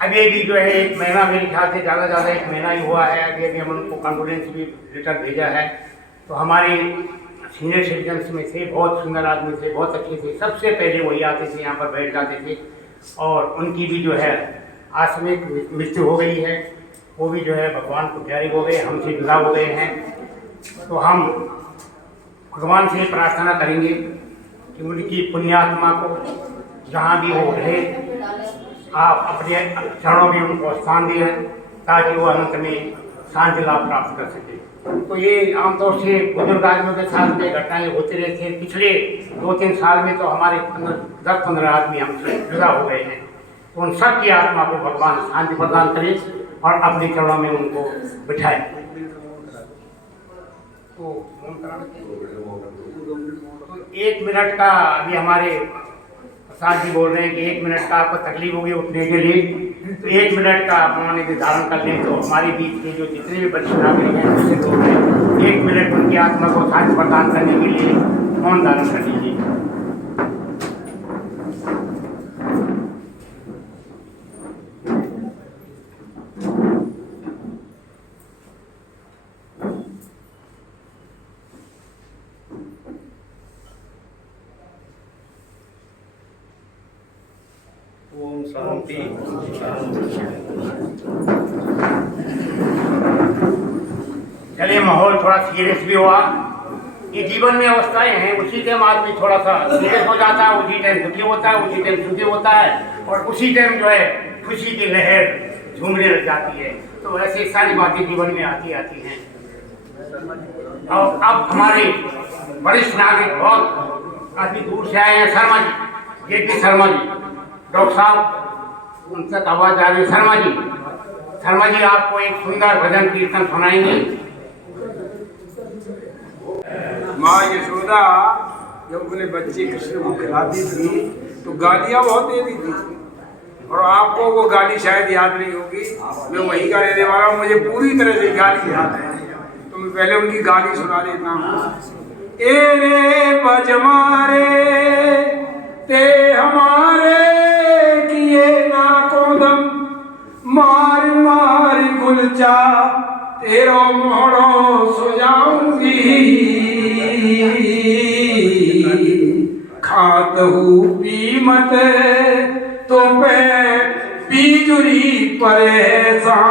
अभी जो है 1 महीना, मेरे ख्याल से ज़्यादा 1 महीना ही हुआ है, अभी हम उनको कॉन्डोलेंस भी लेटर भेजा है। तो हमारे सीनियर सिटीजन्स में से बहुत सुंदर आदमी थे, बहुत अच्छे थे, सबसे पहले वही आते थे, यहाँ पर बैठ जाते थे। और उनकी भी जो है आकस्मिक मृत्यु हो गई है, वो भी जो है भगवान को प्यारे हो गए, हमसे जुदा हो गए हैं। तो हम भगवान से प्रार्थना करेंगे कि उनकी पुण्यात्मा को जहाँ भी वो रहे आप अपने चरणों में उनको स्थान दें ताकि वो अनंत में शांति लाभ प्राप्त कर सके। तो ये आमतौर से बुजुर्ग आदमियों के साथ में घटनाएं होती रहती हैं। पिछले 2-3 साल में तो हमारे 10-15 आदमी हमसे जुदा हो गए हैं। तो उन सब की आत्मा को भगवान शांति प्रदान करे और अपने चरणों में उनको बिठाए। तो 1 मिनट का अभी हमारे प्रसाद जी बोल रहे हैं कि 1 मिनट का आपको तकलीफ होगी उठने के लिए, तो 1 मिनट का आप मान निर्धारण कर लें। तो हमारे बीच में जो जितने भी वरिष्ठ नागरिक हैं दूसरे लोग हैं, 1 मिनट उनकी आत्मा को शांति प्रदान करने के लिए मौन धारण कर लीजिए। ओम शांति। चलिए, माहौल थोड़ा सीरियस भी हुआ। ये जीवन में अवस्थाएं हैं, उसी टाइम आदमी थोड़ा सा सीरियस हो जाता है, उसी टाइम दुखी होता है, उसी टाइम सुखी होता है, और उसी टाइम जो है खुशी की लहर झूमने लग जाती है। तो ऐसी सारी बातें जीवन में आती हैं। और अब हमारे वरिष्ठ नागरिक बहुत काफी दूर से आए हैं, शर्मा जी, JP शर्मा जी, डॉक्टर साहब, उन तक आवाज आ रही। शर्मा जी आपको एक सुंदर भजन कीर्तन सुनाएंगे। माँ यशोदा जब अपने बच्चे कृष्ण को खिलाती थी तो गालियाँ बहुत देती थी, और आपको वो गाली शायद याद नहीं होगी, मैं वही का रहने वाला हूँ, मुझे पूरी तरह से गाली याद है, तो मैं पहले उनकी गाली सुना देता हूँ। ए रे बजमारे ते हमारे किए ना कोदम, मार मार गुलचा तेरो मोड़ो सुजाऊंगी, खात हूँ पी मत तो पे बीजुरी परेशान,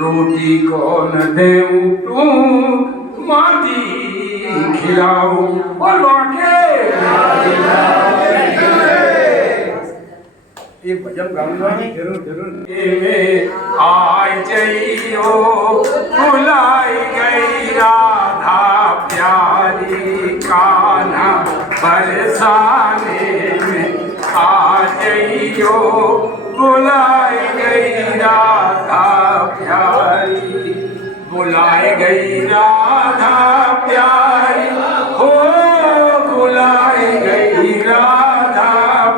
रोटी कौन दे तू माटी खिलाऊं, और वाके एक भजन गाऊंगा। जरूर आय जइयो बुलाई गई राधा प्यारी, कान्हा बरसाने में आ जइयो बुलाई गई राधा प्यारी, बुलाई गई राधा प्यारी, हो बुलाई गई राधा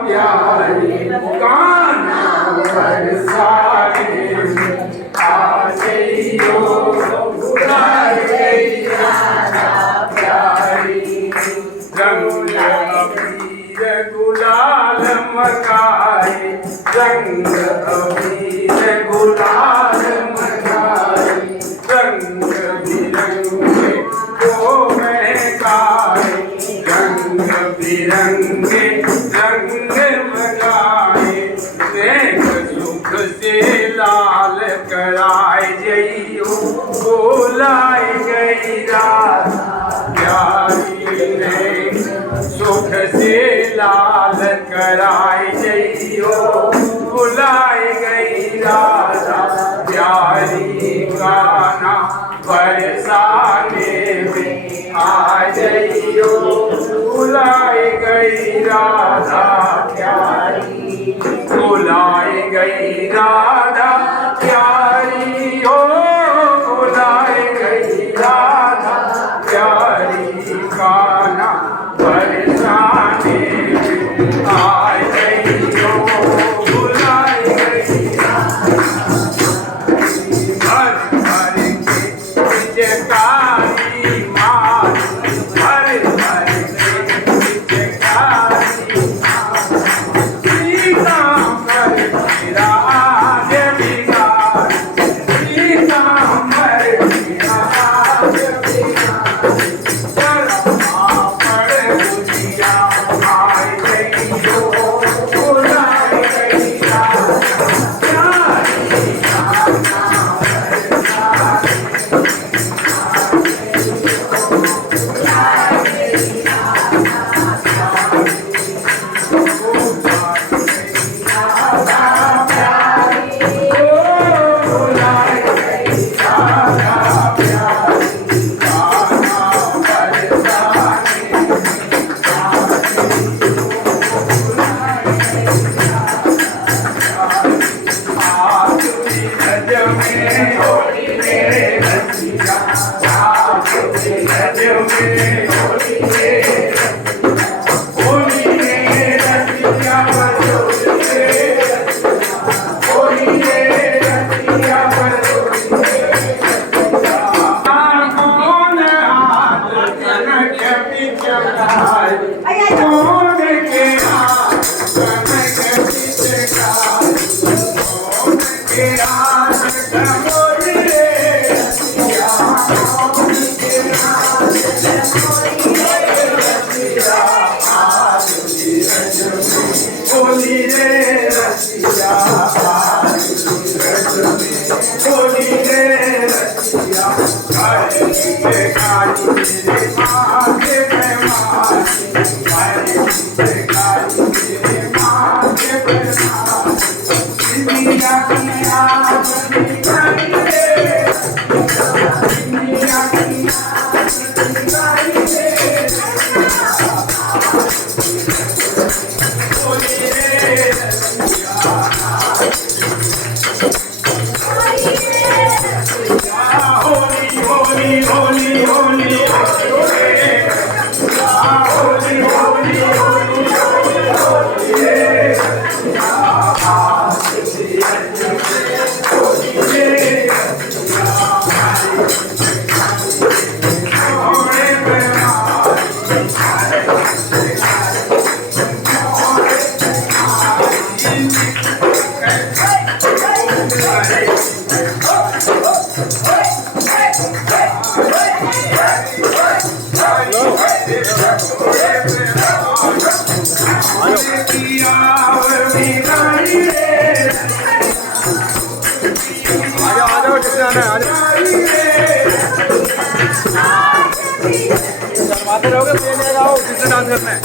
प्यारी, कान्हा बरसाने में आ जइयो बुलाई गई राधा प्यारी, रंग अबीर गुलाल मकाए, रंग अबीर गुलाल मकाए, रंग बिरंगे को महकाए, रंग बिरंगे रंग लगाए, देख सुख से लाल कराए जइयो बोलाए गई राधा प्यारी ने, सुख से लाल कराए जइयो बुलाए गई राधा प्यारी, गाना बरसाने में आ जइयो बुलाए गई राधा प्यारी, बुलाए गई राधा प्यारी, हो बुलाए गई राधा प्यारी, गाना बरसाने में आ जइयो बुलाए गई भर भर के जयकारी माँ, भर भर के जयकारी पीताम्बर मेरा आज बिगाड़, पीताम्बर मेरा आज बिगाड़, शर्मा पड़ बुझिया आए गई हो बुलाए गई राधा प्यारी, होली शर्माते रहोगे, मुझे ले जाओ जिससे डांस करना है।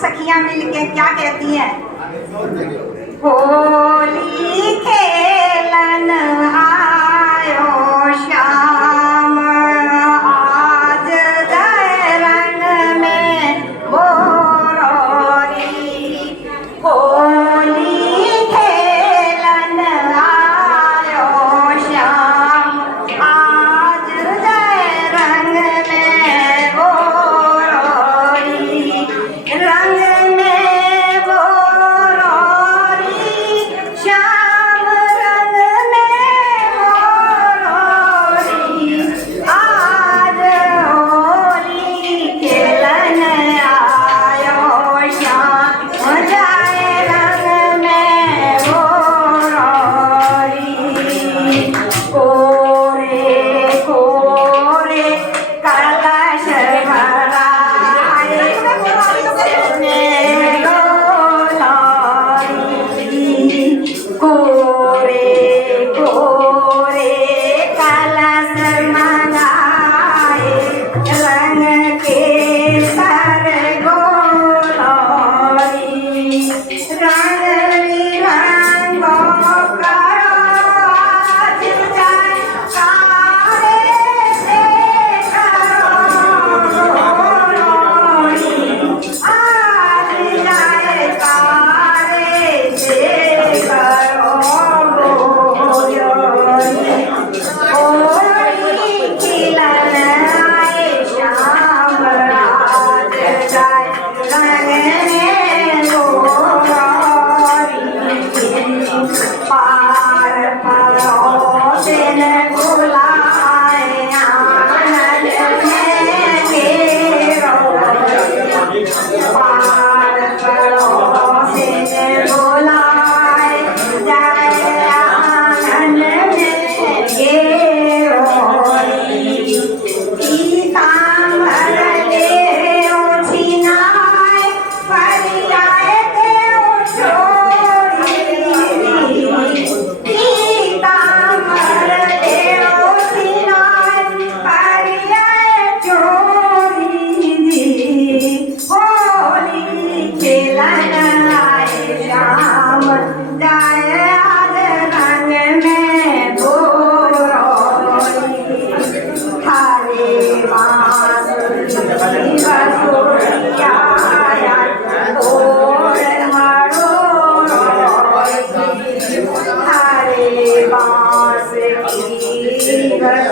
सखियां मिलके क्या कहती हैं? होली खेलन आयो श्याम आज दरन में बोरोरी। होली खेलन आयो श्याम आज दरन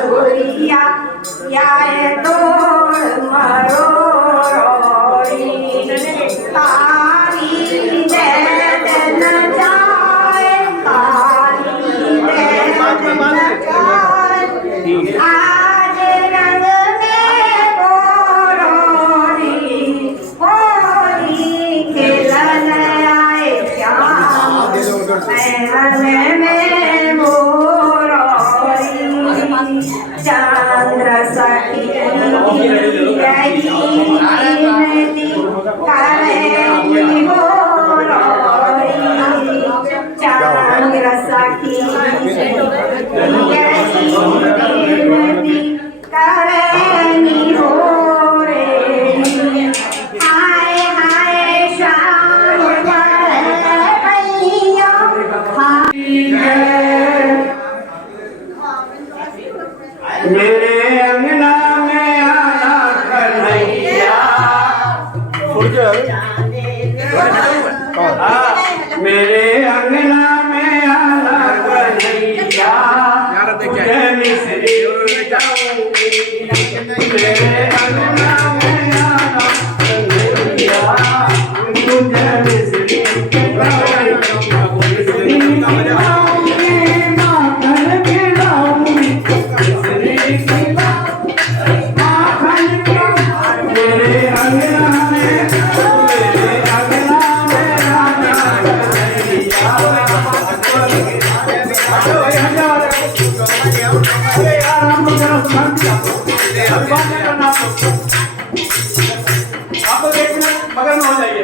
गोरिया याय तोड़ मरोड़ी तारी दे न जाए तारी दे न जाए आज रंग में गोरोड़ी होली खेलन आए श्याम रंग में गोरोड़ी चंद्र सखी चंद्र सखी करनी हो रे हाय हाय श्याम भैया मेरे अंगना में आना कन्हैया मेरे अंगना में आना कन्हैया मुझे मिश्री खिलाऊंगी। मेरे अंगना में आना कन्हैया मुझे मिश्री खिलाऊंगी। माखन खिलाऊंगी मेरे अंगना में आपको देखना बगल में हो जाइए।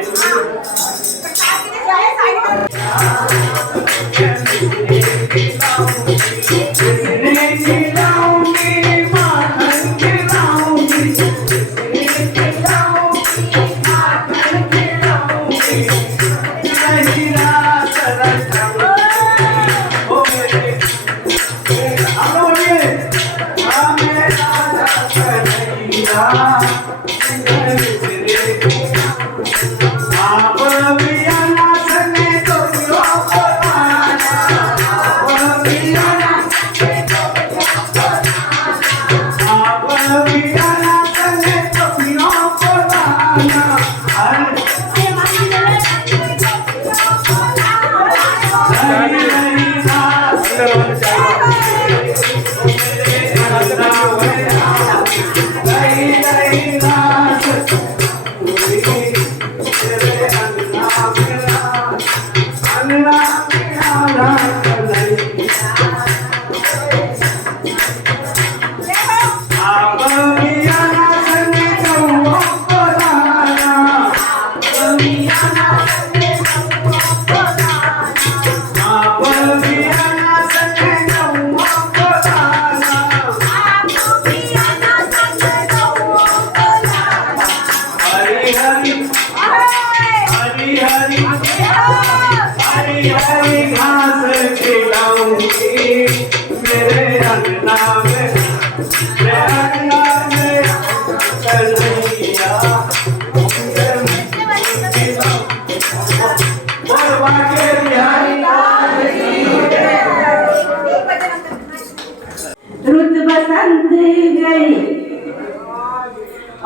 रुत बसंत गई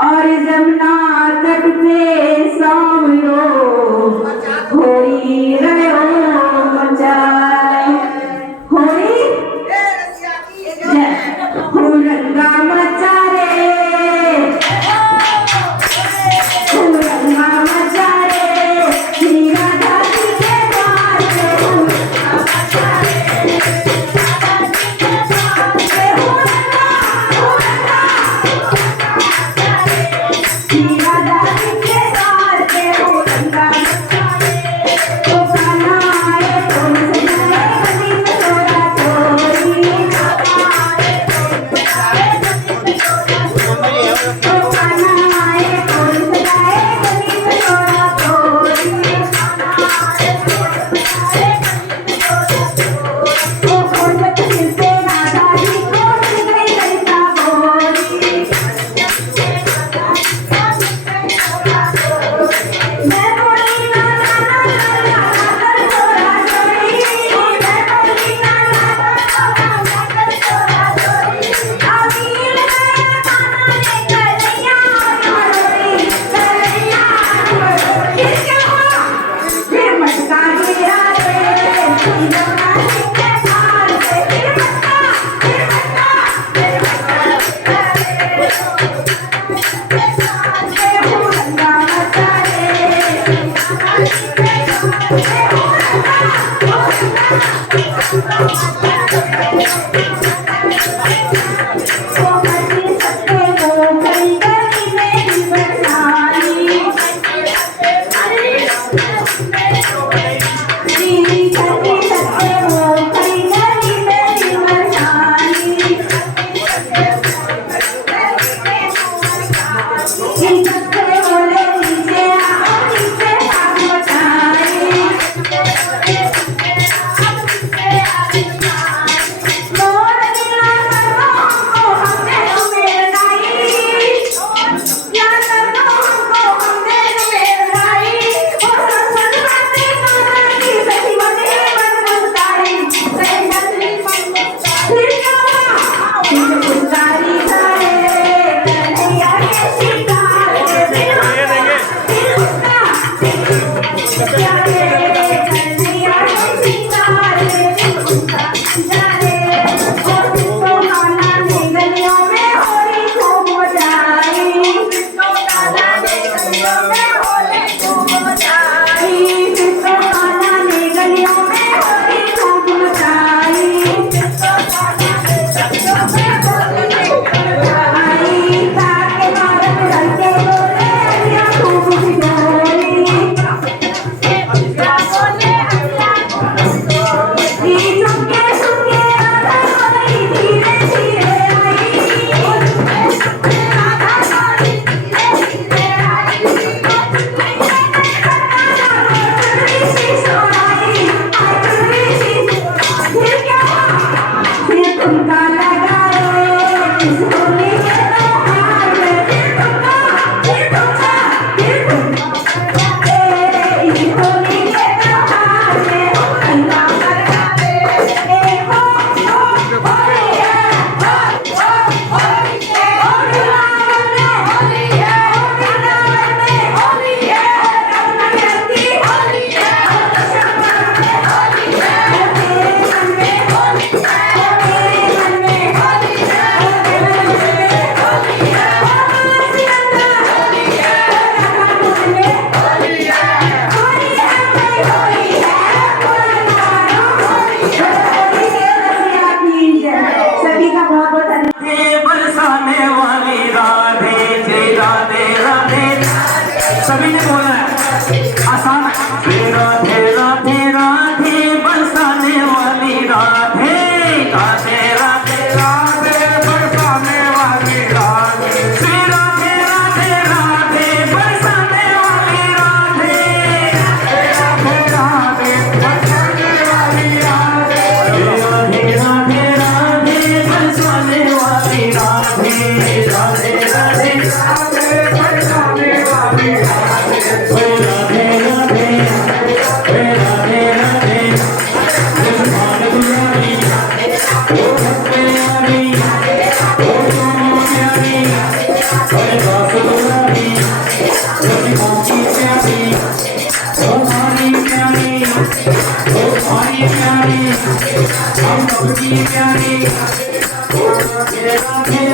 और जमुना तट पे सामलो होई रहो मचाए होई हुरंगा मचा रे हुरंगा मचा रे हीरा दादी के द्वार पे हुरंगा मचा रे हीरा दादी के द्वार पे हुरंगा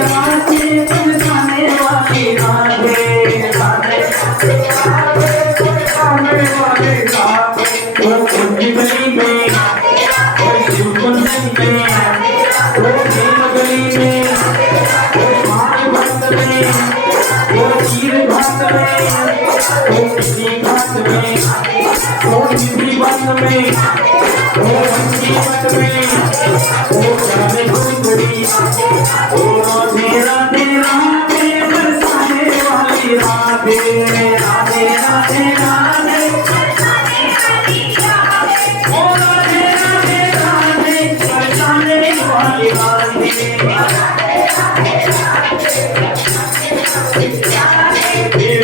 राधे बरसाने वाली राधे राधे बरसाने वाली राधे। वो कुंज गली में, वो शिवकुंज में, वो खेल गली में, वो मार भक्त में, वो खीर घाट में, वो किसी घाट में, वो किसी बंद में, वो बंसी मठ में, वो जाने सुंदरी, वो राधे राधे राधे बरसाने वाली राधे राधे राधे राधे ओ राधे राधे राधे बरसाने वाली राधे।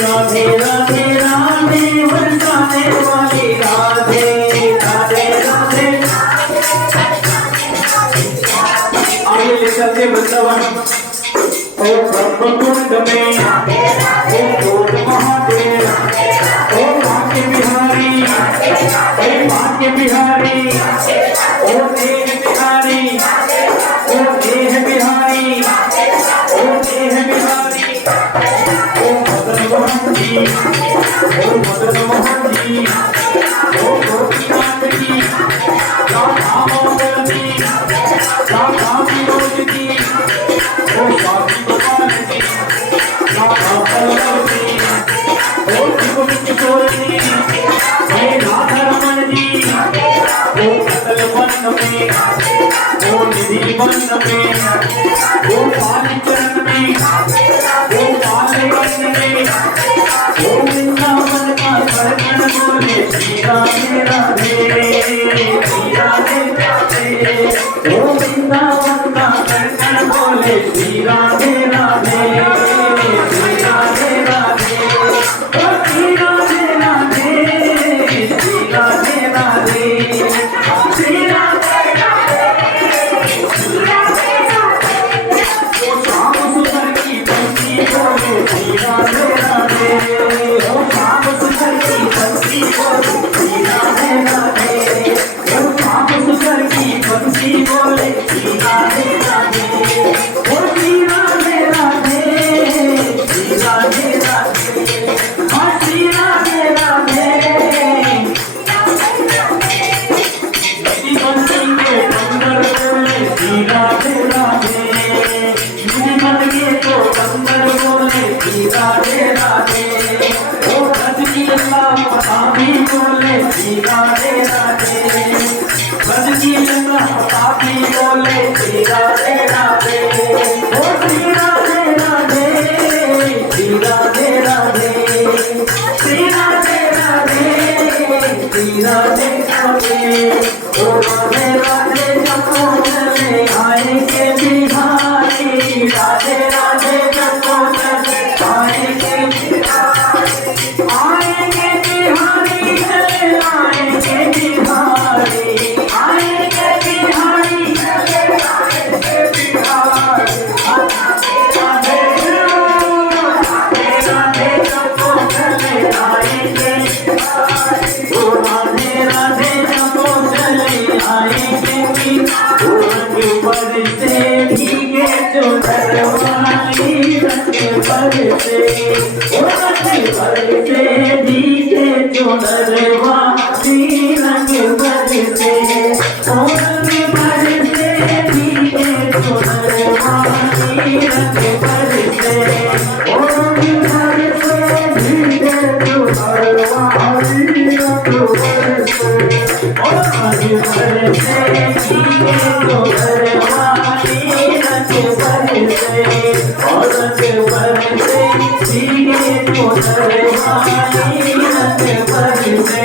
राधे राधे राधे बरसाने वाली राधे राधे राधे। आगे ले चलते वृंदावन ओ ब्रह्मकुंड में ओ कोट महादेव ओ भाग्य बिहारी ओ भाग्य बिहारी ओ देह बिहारी ओ देह बिहारी ओ देह बिहारी ओ मदन मोहन जी ओ मदन मोहन जी ओ गोपीनाथ जी राधा मोहन जी राधा विनोद जी ओ शादी गोपाल जी राधा पल्लव जी ओ त्रिभुवन किशोर जी हे राधा रमन जी ओ कतल वन में ओ निधि वन में ओ पाली चरण में ओ पाले वन में ओ वृंदावन का सरकण बोले श्री राधे राधे श्री राधे राधे ओ वृंदावन का सरकण बोले श्री राधे राधे श्री राधे राधे ओ श्री राधे राधे श्री राधे राधे श्री राधे ओ श्याम सुंदर की बंसी बोले श्री राधे राधे ओ श्याम सुंदर की बंसी बोले श्री राधे राधे ओ श्याम सुंदर की बंसी बोले श्री राधे राधे ओ श्री राधे राधे श्री राधे राधे हाँ श्री राधे राधे। श्री बंसी के बंदर बोले श्री राधे राधे श्री मन के तो बंदर बोले श्री राधे राधे ओ रज की अल्लाह पता भी बोले श्री राधे राधे रज की अल्लाह पता भी बोले श्री राधे राधे ओ श्री राधे राधे श्री राधे राधे श्री राधे राधे श्री राधे राधे ओ राधे राधे जपो चले आएंगे बिहारी राधे राधे जपो चले आएंगे बिहारी आएंगे बिहारी चले आएंगे बिहारी आएंगे बिहारी चले आएंगे बिहारी राधे राधे जपो चले आएंगे ओ राधे राधे जपो चले आएंगे ओ रंग बरसे भीगे जो दरवानी रंग बरसे ओ रंग बरसे भीगे जो दरवानी रंग बरसे ओ रंग बरसे भीगे जो दरवानी रंग बरसे ओ रंग बरसे भीगे जो दरवानी रंग बरसे ओ रंग बरसे भीगे जो दरवानी रंग बरसे ओ रंग बरसे भीगे जो दरवानी रंग बरसे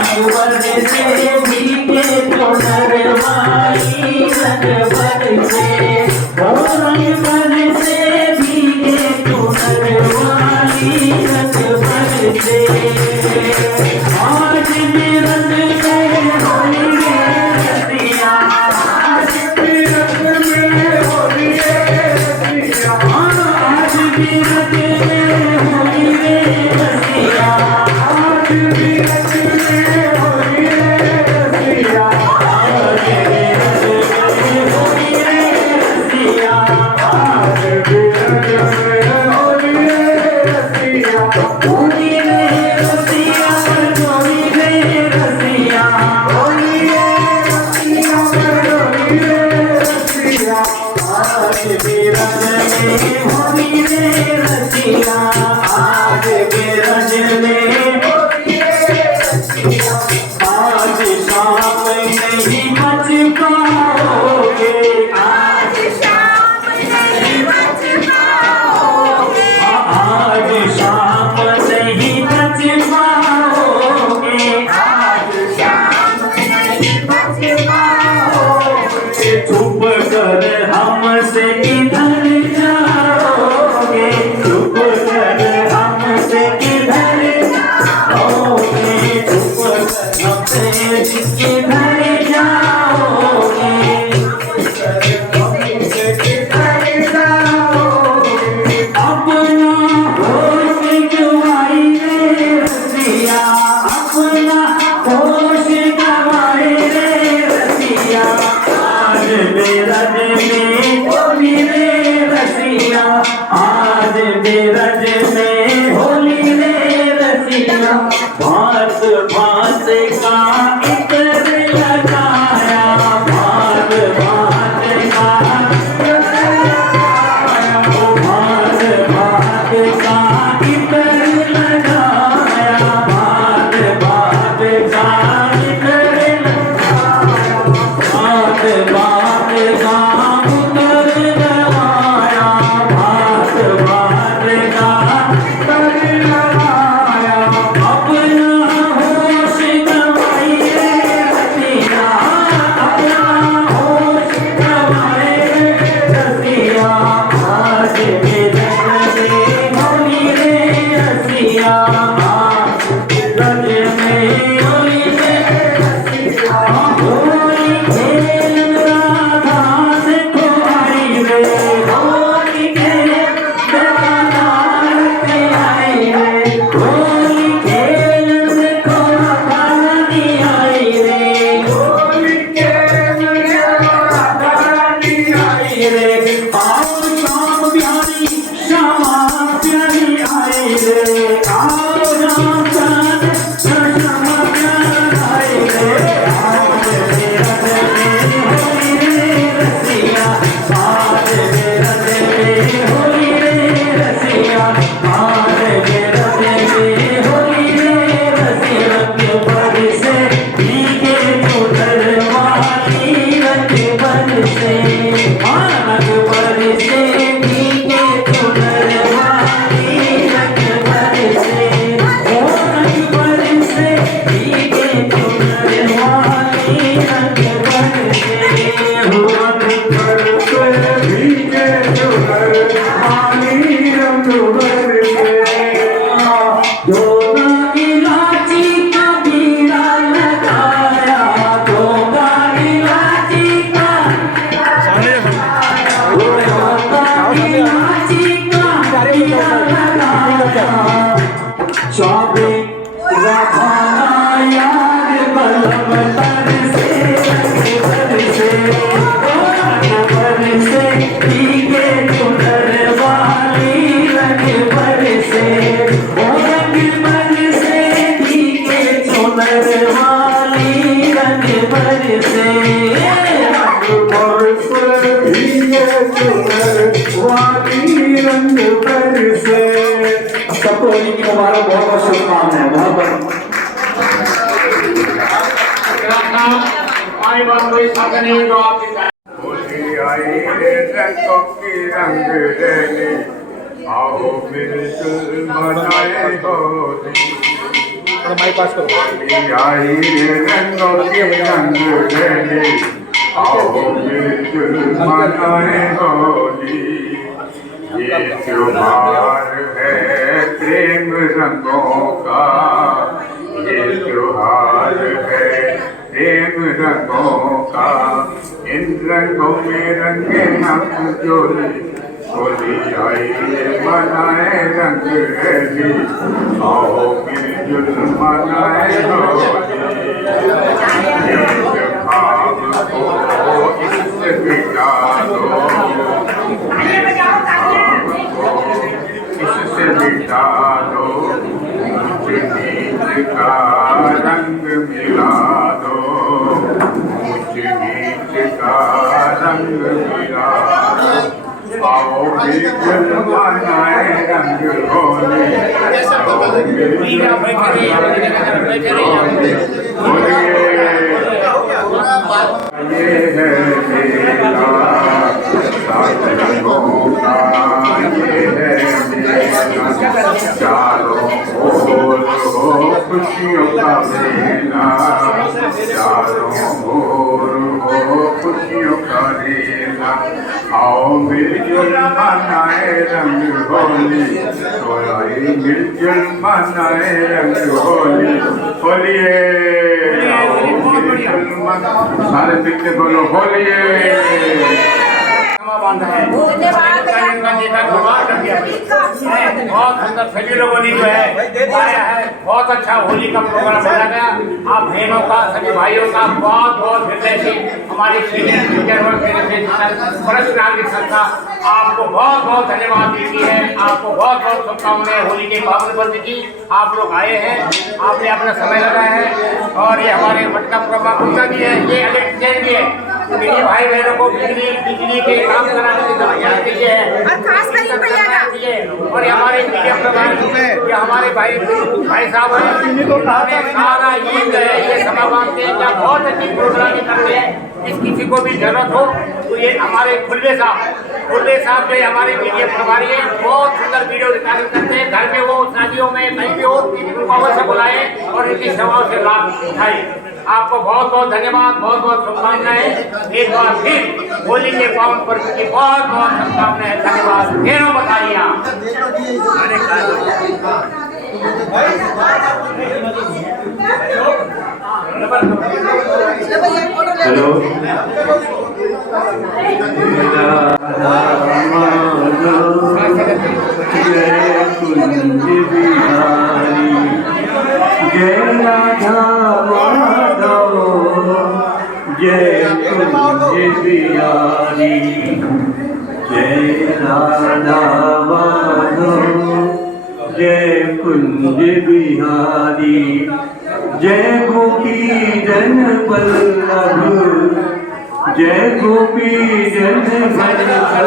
रंग बरसे भीगे जो दरवानी रंग बरसे ओ रंग बरसे भीगे जो दरवानी रंग बरसे आज भी रंग में होली रसिया आज भी रंग में होली रसिया आज भी रंग में होली रसिया आज भी रंग में होली रसिया आज भी रंग में होली रसिया होली रे रसिया, आज बिरज में होली रे रसिया, आज शाम नहीं बच पाओगे, आज शाम नहीं बच पाओगे, आज शाम नहीं बच पाओगे, आज शाम नहीं बच पाओगे, चुप कर हमसे किधर जाओगे, चुप कर हमसे किधर जाओगे, चुप कर हमसे किधर जाओगे, हमसे किधर जाओगे, अपना होश गंवाई रे रसिया, अपना होश गंवाई रे रसिया, आज बिरज में होली रे रसिया, आज बिरज में होली रे रसिया, भात भात का इतर लगाया, भात भात का इतर लगाया, भात भात का इतर लगाया, भात भात का इतर लगाया, भात भात का उतर लगाया, भात भात का उतर लगाया, अपना होश गंवाई रे रसिया, अपना होश गंवाई रे रसिया, आज बिरज में होली रे रसिया, आज बिरज में होली रे रसिया, होली खेल राधा देखो आई रे, होली खेल राधा आई रे, होली खेल देखो राधा आई रे, होली खेल राधा आई रे, आओ श्याम बिहारी श्यामा प्यारी आई रे, आओ राम चंद्र श्यामा प्यारी आई रे, आज बिरज में होली रे रसिया, आज बिरज में होली रे रसिया, आज बिरज में होली रे रसिया, रंग बरसे भीगे चुनर वाली, रंग बरसे, रंग बरसे भीगे चुनर वाली, रंग बरसे, ओ रंग बरसे भीगे चुनर वाली, रंग बरसे, हो रंग बरसे भीगे चुनर वाली, रंग बरसे, दोगा इलाची का बीड़ा लगाया, दोगा इलाची का दोगा इलाची का बीड़ा लगाया, चौबे रखाना यार बलम तरसे, रंग बरसे, रंग बरसे भीगे चुनर वाली, रंग बरसे, ओ रंग बरसे भीगे चुनर वाली, रंग बरसे, रंग बरसे भीगे चुनर वाली, रंग बरसे। सबको होली की मुबारक, बहुत बहुत शुभकामनाएं, बहुत बहुत होली आई रे रंगों की रंग रैली, आओ मिलजुल मनाए होली, होली आई रे रंगों की रंग रैली, आओ मिलजुल मनाए होली, ये त्योहार है प्रेम रंगों का, ये त्योहार है प्रेम रंगों का, इन रंगों में रंगे हम जोली, होली आई मनाए रंग रैली, आओ मिलजुल मनाए होली, भाव को इससे बिता दो, इससे बिता दो, ऊंच नीच का रंग मिला दो, ऊंच नीच का रंग मिला दो, आओ बिल्कुल मनाए रंग होली ये है मेरा सात रंगों का ये है मेरा चारों ओर हो खुशियों का मेला चारों ओर हो खुशियों का मेला आओ मिलजुल मनाए रंग होली होली मिलजुल मनाए रंग होली होलिए सारे पिछले बोलो होलिए बहुत सुंदर सभी लोगों ने जो है आया है, बहुत अच्छा होली का प्रोग्राम बनाया गया। आप बहनों का सभी भाइयों का बहुत बहुत हृदय से हमारे वरिष्ठ नागरिक संस्था आपको बहुत बहुत धन्यवाद देती है। आपको बहुत बहुत शुभकामनाएं होली के पावन पर्व की। आप लोग आए हैं, आपने अपना समय लगाया है और ये हमारे मटका प्रोग्राम उनका भी है, ये इलेक्ट्रिशियन भी है। मेरे भाई बहनों को बिजली के काम कराने की जरूरत है और ये हमारे मीडिया प्रधान ये हमारे भाई साहब हैं, सारा ये सभा बांधते हैं, क्या बहुत अच्छी प्रोग्राम करते हैं। जिस किसी को भी जरूरत हो तो ये हमारे खुलवे साहब जो हमारे मीडिया प्रभारी हैं, बहुत सुंदर वीडियो रिकॉर्डिंग करते हैं। घर में हो, शादियों में, कहीं भी हो, उनको अवश्य बुलाए और इनकी सेवाओं से लाभ उठाए। आपको बहुत बहुत धन्यवाद, बहुत बहुत शुभकामनाएं। एक बार फिर होली के पावन पर्व की बहुत बहुत शुभकामनाएं, धन्यवाद। फिर बताइए आप। हेलो जय राधा माधव जय कुंज बिहारी जय राधा माधव जय कुंज बिहारी जय गोपी जन वल्लभ जय गोपी जन वल्लभ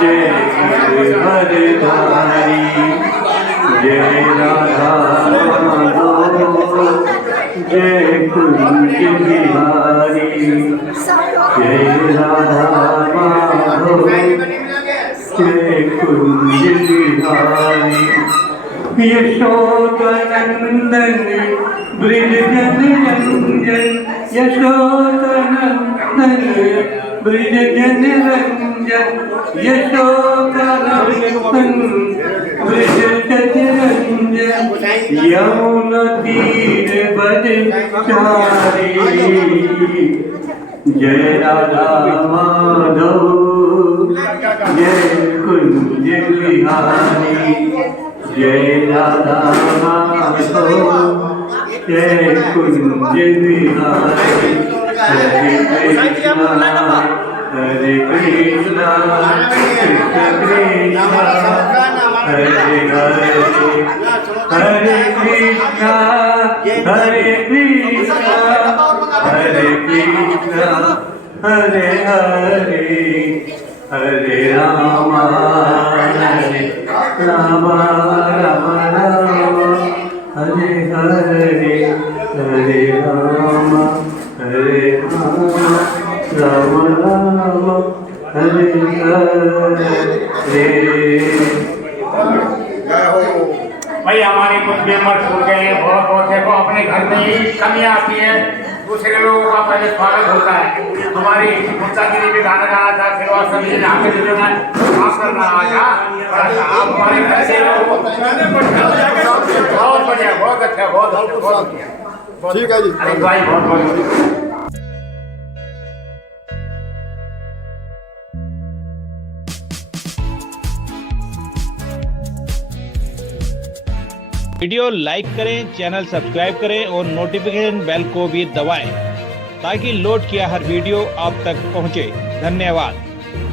जय हरधारी जय राधा माधव जय कुंज बिहारी जय राधा माधव जय कुंज बिहारी यशोदनंदन ब्रिज जन रंजन यशोदनंदन ब्रिज जन रंजन यशोदनंदन ब्रिज जन रंजन यमुना तीर बदचारी जय राधा माधव जय कुंज बिहारी जय राधा माधव जय कुंज बिहारी हरे कृष्णा कृष्ण कृष्णा हरे हरे हरे कृष्णा हरे कृष्णा हरे कृष्णा हरे हरे हरे रामा राम राम हरे हरे हरे राम राम राम हरे हरे। भाई हमारे कुछ मेंबर छूट गए हैं, बहुत बहुत देखो अपने घर में ही कमियाँ आती है, दूसरे लोगों का पहले स्वागत होता है। हमारी गुप्ता के लिए भी गाना गाना था, फिर वह सभी आगे जो है माफ करना आजा आप हमारे घर से बहुत बढ़िया, बहुत अच्छा, बहुत ठीक है जी। अरे भाई बहुत बहुत वीडियो लाइक करें, चैनल सब्सक्राइब करें और नोटिफिकेशन बेल को भी दबाएं ताकि लोड किया हर वीडियो आप तक पहुंचे। धन्यवाद।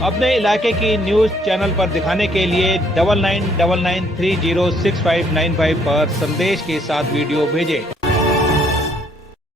अपने इलाके की न्यूज़ चैनल पर दिखाने के लिए 9999306595 पर संदेश के साथ वीडियो भेजें।